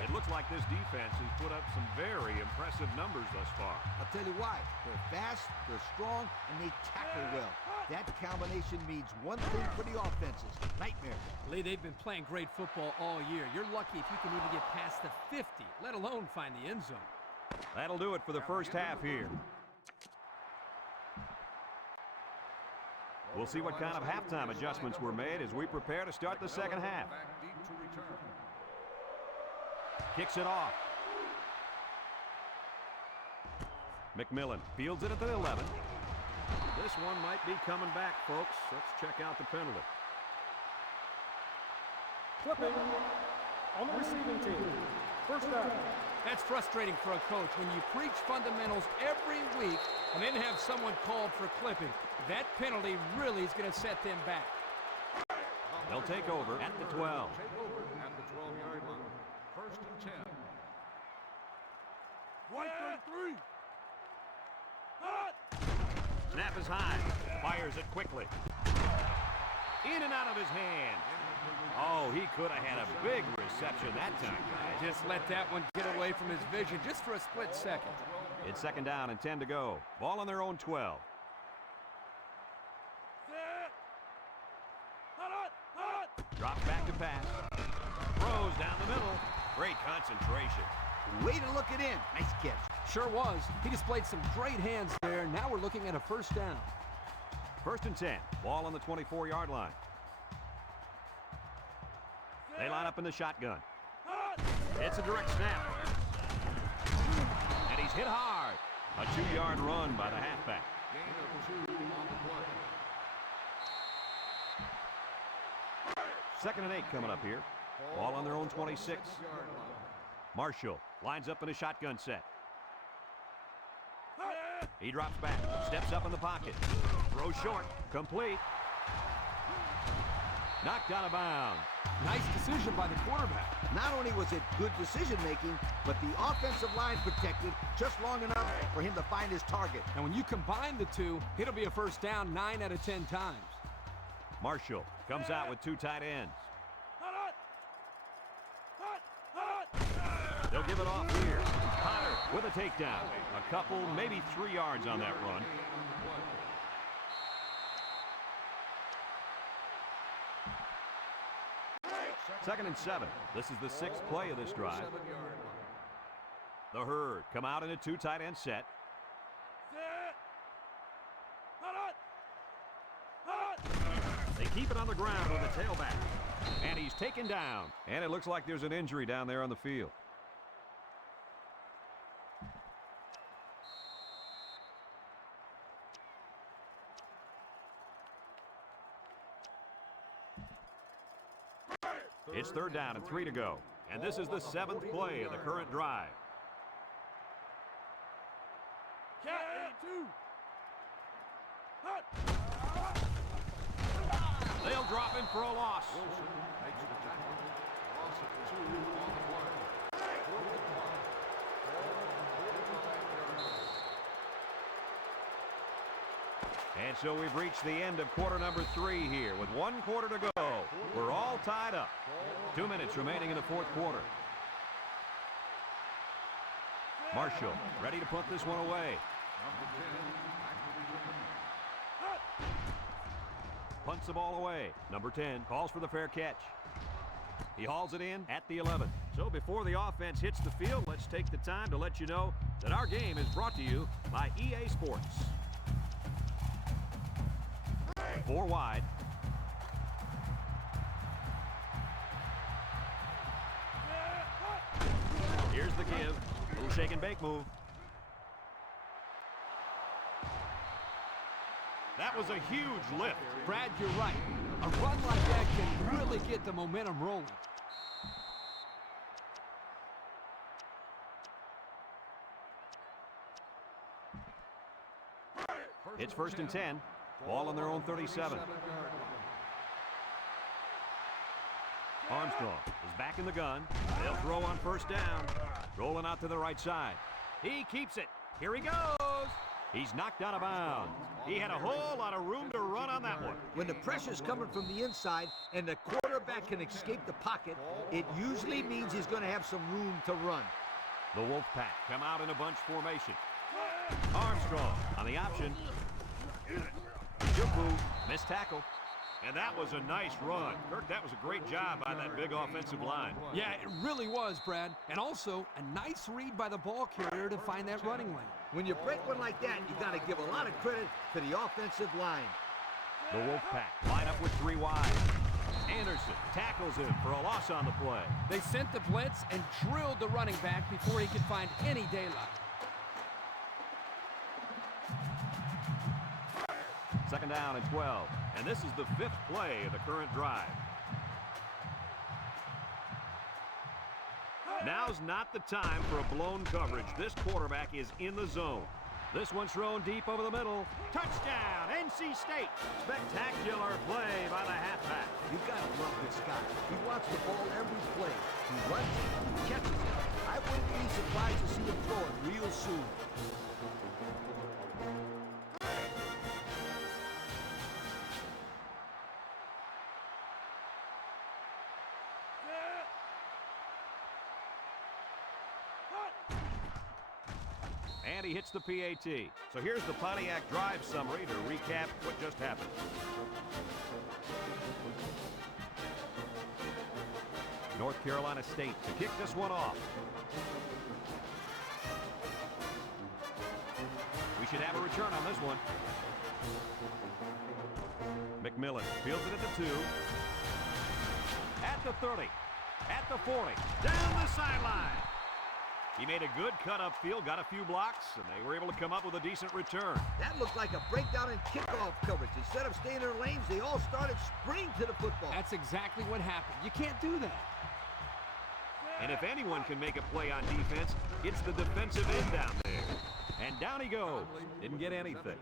It looks like this defense has put up some very impressive numbers thus far. I'll tell you why. They're fast, they're strong, and they tackle well. That combination means one thing for the offenses. Nightmare. Lee, they've been playing great football all year. You're lucky if you can even get past the 50, let alone find the end zone. That'll do it for the first half here. We'll see what kind of halftime adjustments were made as we prepare to start the second half. Back deep to return. Kicks it off. McMillan fields it at the 11. This one might be coming back, folks. Let's check out the penalty. Flipping on the receiving team. First down. That's frustrating for a coach when you preach fundamentals every week and then have someone called for clipping. That penalty really is going to set them back. They'll take over at the 12. Take over at the 12-yard line. First and 10. White 33. Snap is high. Fires it quickly. In and out of his hand. Oh, he could have had a big reception that time, guys. Just let that one get away from his vision just for a split second. It's second down and 10 to go. Ball on their own 12. Drops back to pass. Throws down the middle. Great concentration. Way to look it in. Nice catch. Sure was. He displayed some great hands there. Now we're looking at a first down. First and 10. Ball on the 24-yard line. They line up in the shotgun. It's a direct snap. And he's hit hard. A 2-yard run by the halfback. Gain of 2 on the play. Second and 8 coming up here. Ball on their own 26. Yard line. Marshall lines up in a shotgun set. He drops back, steps up in the pocket. Throws short, complete. Knocked out of bounds. Nice decision by the quarterback. Not only was it good decision-making, but the offensive line protected just long enough for him to find his target. And when you combine the two, it'll be a first down 9 out of 10 times. Marshall comes out with 2 tight ends. They'll give it off here. Potter with a takedown. A couple, maybe 3 yards on that run. 2nd and 7. This is the 6th play of this drive. 7-yard line. The Herd come out in a 2 tight end set. They keep it on the ground with the tailback. And he's taken down. And it looks like there's an injury down there on the field. It's 3rd down and 3 to go. And this is the 7th play of the current drive. They'll drop him for a loss. Wilson makes the tackle. Loss of 2 on the play. 4th and 5. And so we've reached the end of quarter number 3 here with 1 quarter to go. We're all tied up. 2 minutes remaining in the 4th quarter. Marshall ready to punt this one away. Number 10, back to return. Punts the ball away. Number 10 calls for the fair catch. He hauls it in at the 11. So before the offense hits the field, let's take the time to let you know that our game is brought to you by EA Sports. 4 wide. Here's the give. Little shake and bake move. That was a huge lift. Brad, you're right. A run like that can really get the momentum rolling. It's 1st and 10. Ball on their own 37. Armstrong is back in the gun. They'll throw on 1st down. Rolling out to the right side. He keeps it. Here he goes. He's knocked out of bounds. He had a whole lot of room to run on that one. When the pressure's coming from the inside and the quarterback can escape the pocket, it usually means he's going to have some room to run. The Wolfpack come out in a bunch formation. Armstrong on the option. Good move. Missed tackle. And that was a nice run. Kirk, that was a great job by that big offensive line. Yeah, it really was, Brad. And also, a nice read by the ball carrier to find that running lane. When you break one like that, you got to give a lot of credit to the offensive line. The Wolfpack line up with 3 wide. Anderson tackles him for a loss on the play. They sent the blitz and drilled the running back before he could find any daylight. 2nd down and 12. And this is the 5th play of the current drive. Now's not the time for a blown coverage. This quarterback is in the zone. This one's thrown deep over the middle. Touchdown, NC State. Spectacular play by the halfback. You got to love this guy. He wants the ball every play. He runs it, he catches it. I wouldn't be surprised to see him throw it real soon. And he hits the PAT. So here's the Pontiac drive summary to recap what just happened. North Carolina State to kick this one off. We should have a return on this one. McMillan fields it at the 2. At the 30. At the 40. Down the sideline. He made a good cut upfield, got a few blocks, and they were able to come up with a decent return. That looked like a breakdown in kickoff coverage. Instead of staying in their lanes, they all started sprinting to the football. That's exactly what happened. You can't do that. And if anyone can make a play on defense, it's the defensive end down there. And down he goes. Didn't get anything.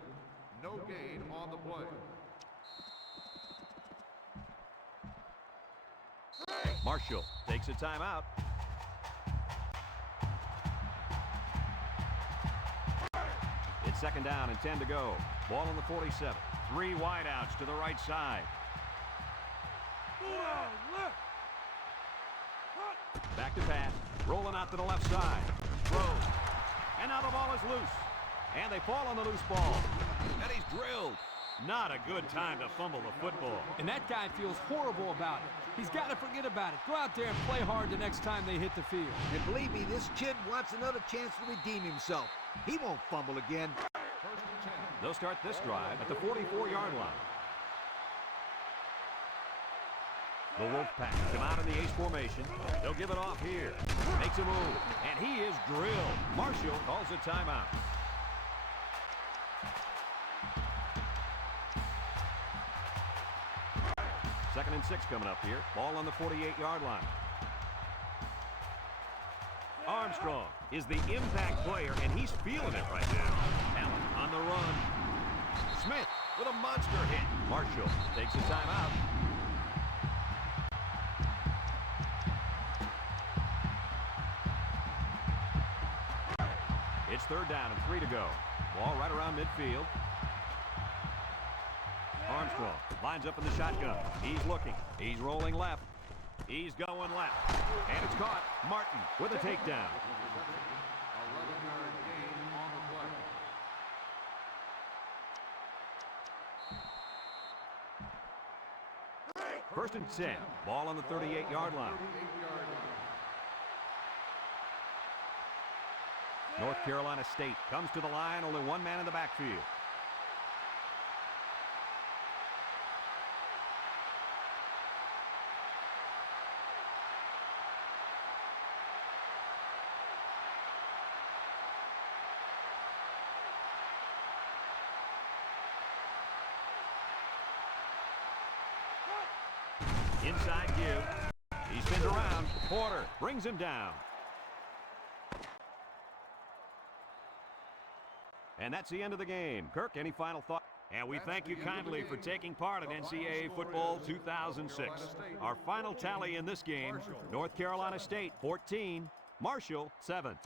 No gain on the play. Marshall takes a timeout. It's 2nd down and 10 to go. Ball on the 47. 3 wideouts to the right side. Back to pass. Rolling out to the left side. Throws. And now the ball is loose. And they fall on the loose ball. And he's drilled. Not a good time to fumble the football. And that guy feels horrible about it. He's got to forget about it. Go out there and play hard the next time they hit the field. And believe me, this kid wants another chance to redeem himself. He won't fumble again. First and 10. They'll start this drive at the 44-yard line. The Wolfpack come out in the ace formation. They'll give it off here. Makes a move, and he is drilled. Marshall calls a timeout. Second and 6 coming up here. Ball on the 48-yard line. Armstrong is the impact player, and he's feeling it right now. Allen on the run. Smith with a monster hit. Marshall takes a timeout. It's third down and 3 to go. Ball right around midfield. Armstrong lines up in the shotgun. He's looking. He's rolling left. He's going left. And it's caught. Martin with a takedown. 11-yard gain on the play. First and 10. Ball on the 38-yard line. 38-yard line. North Carolina State comes to the line. Only one man in the backfield. Inside give. He spins around. Porter brings him down. And that's the end of the game. Kirk, any final thought? And we thank you kindly for taking part in NCAA Football 2006. Our final tally in this game, North Carolina State 14, Marshall 7.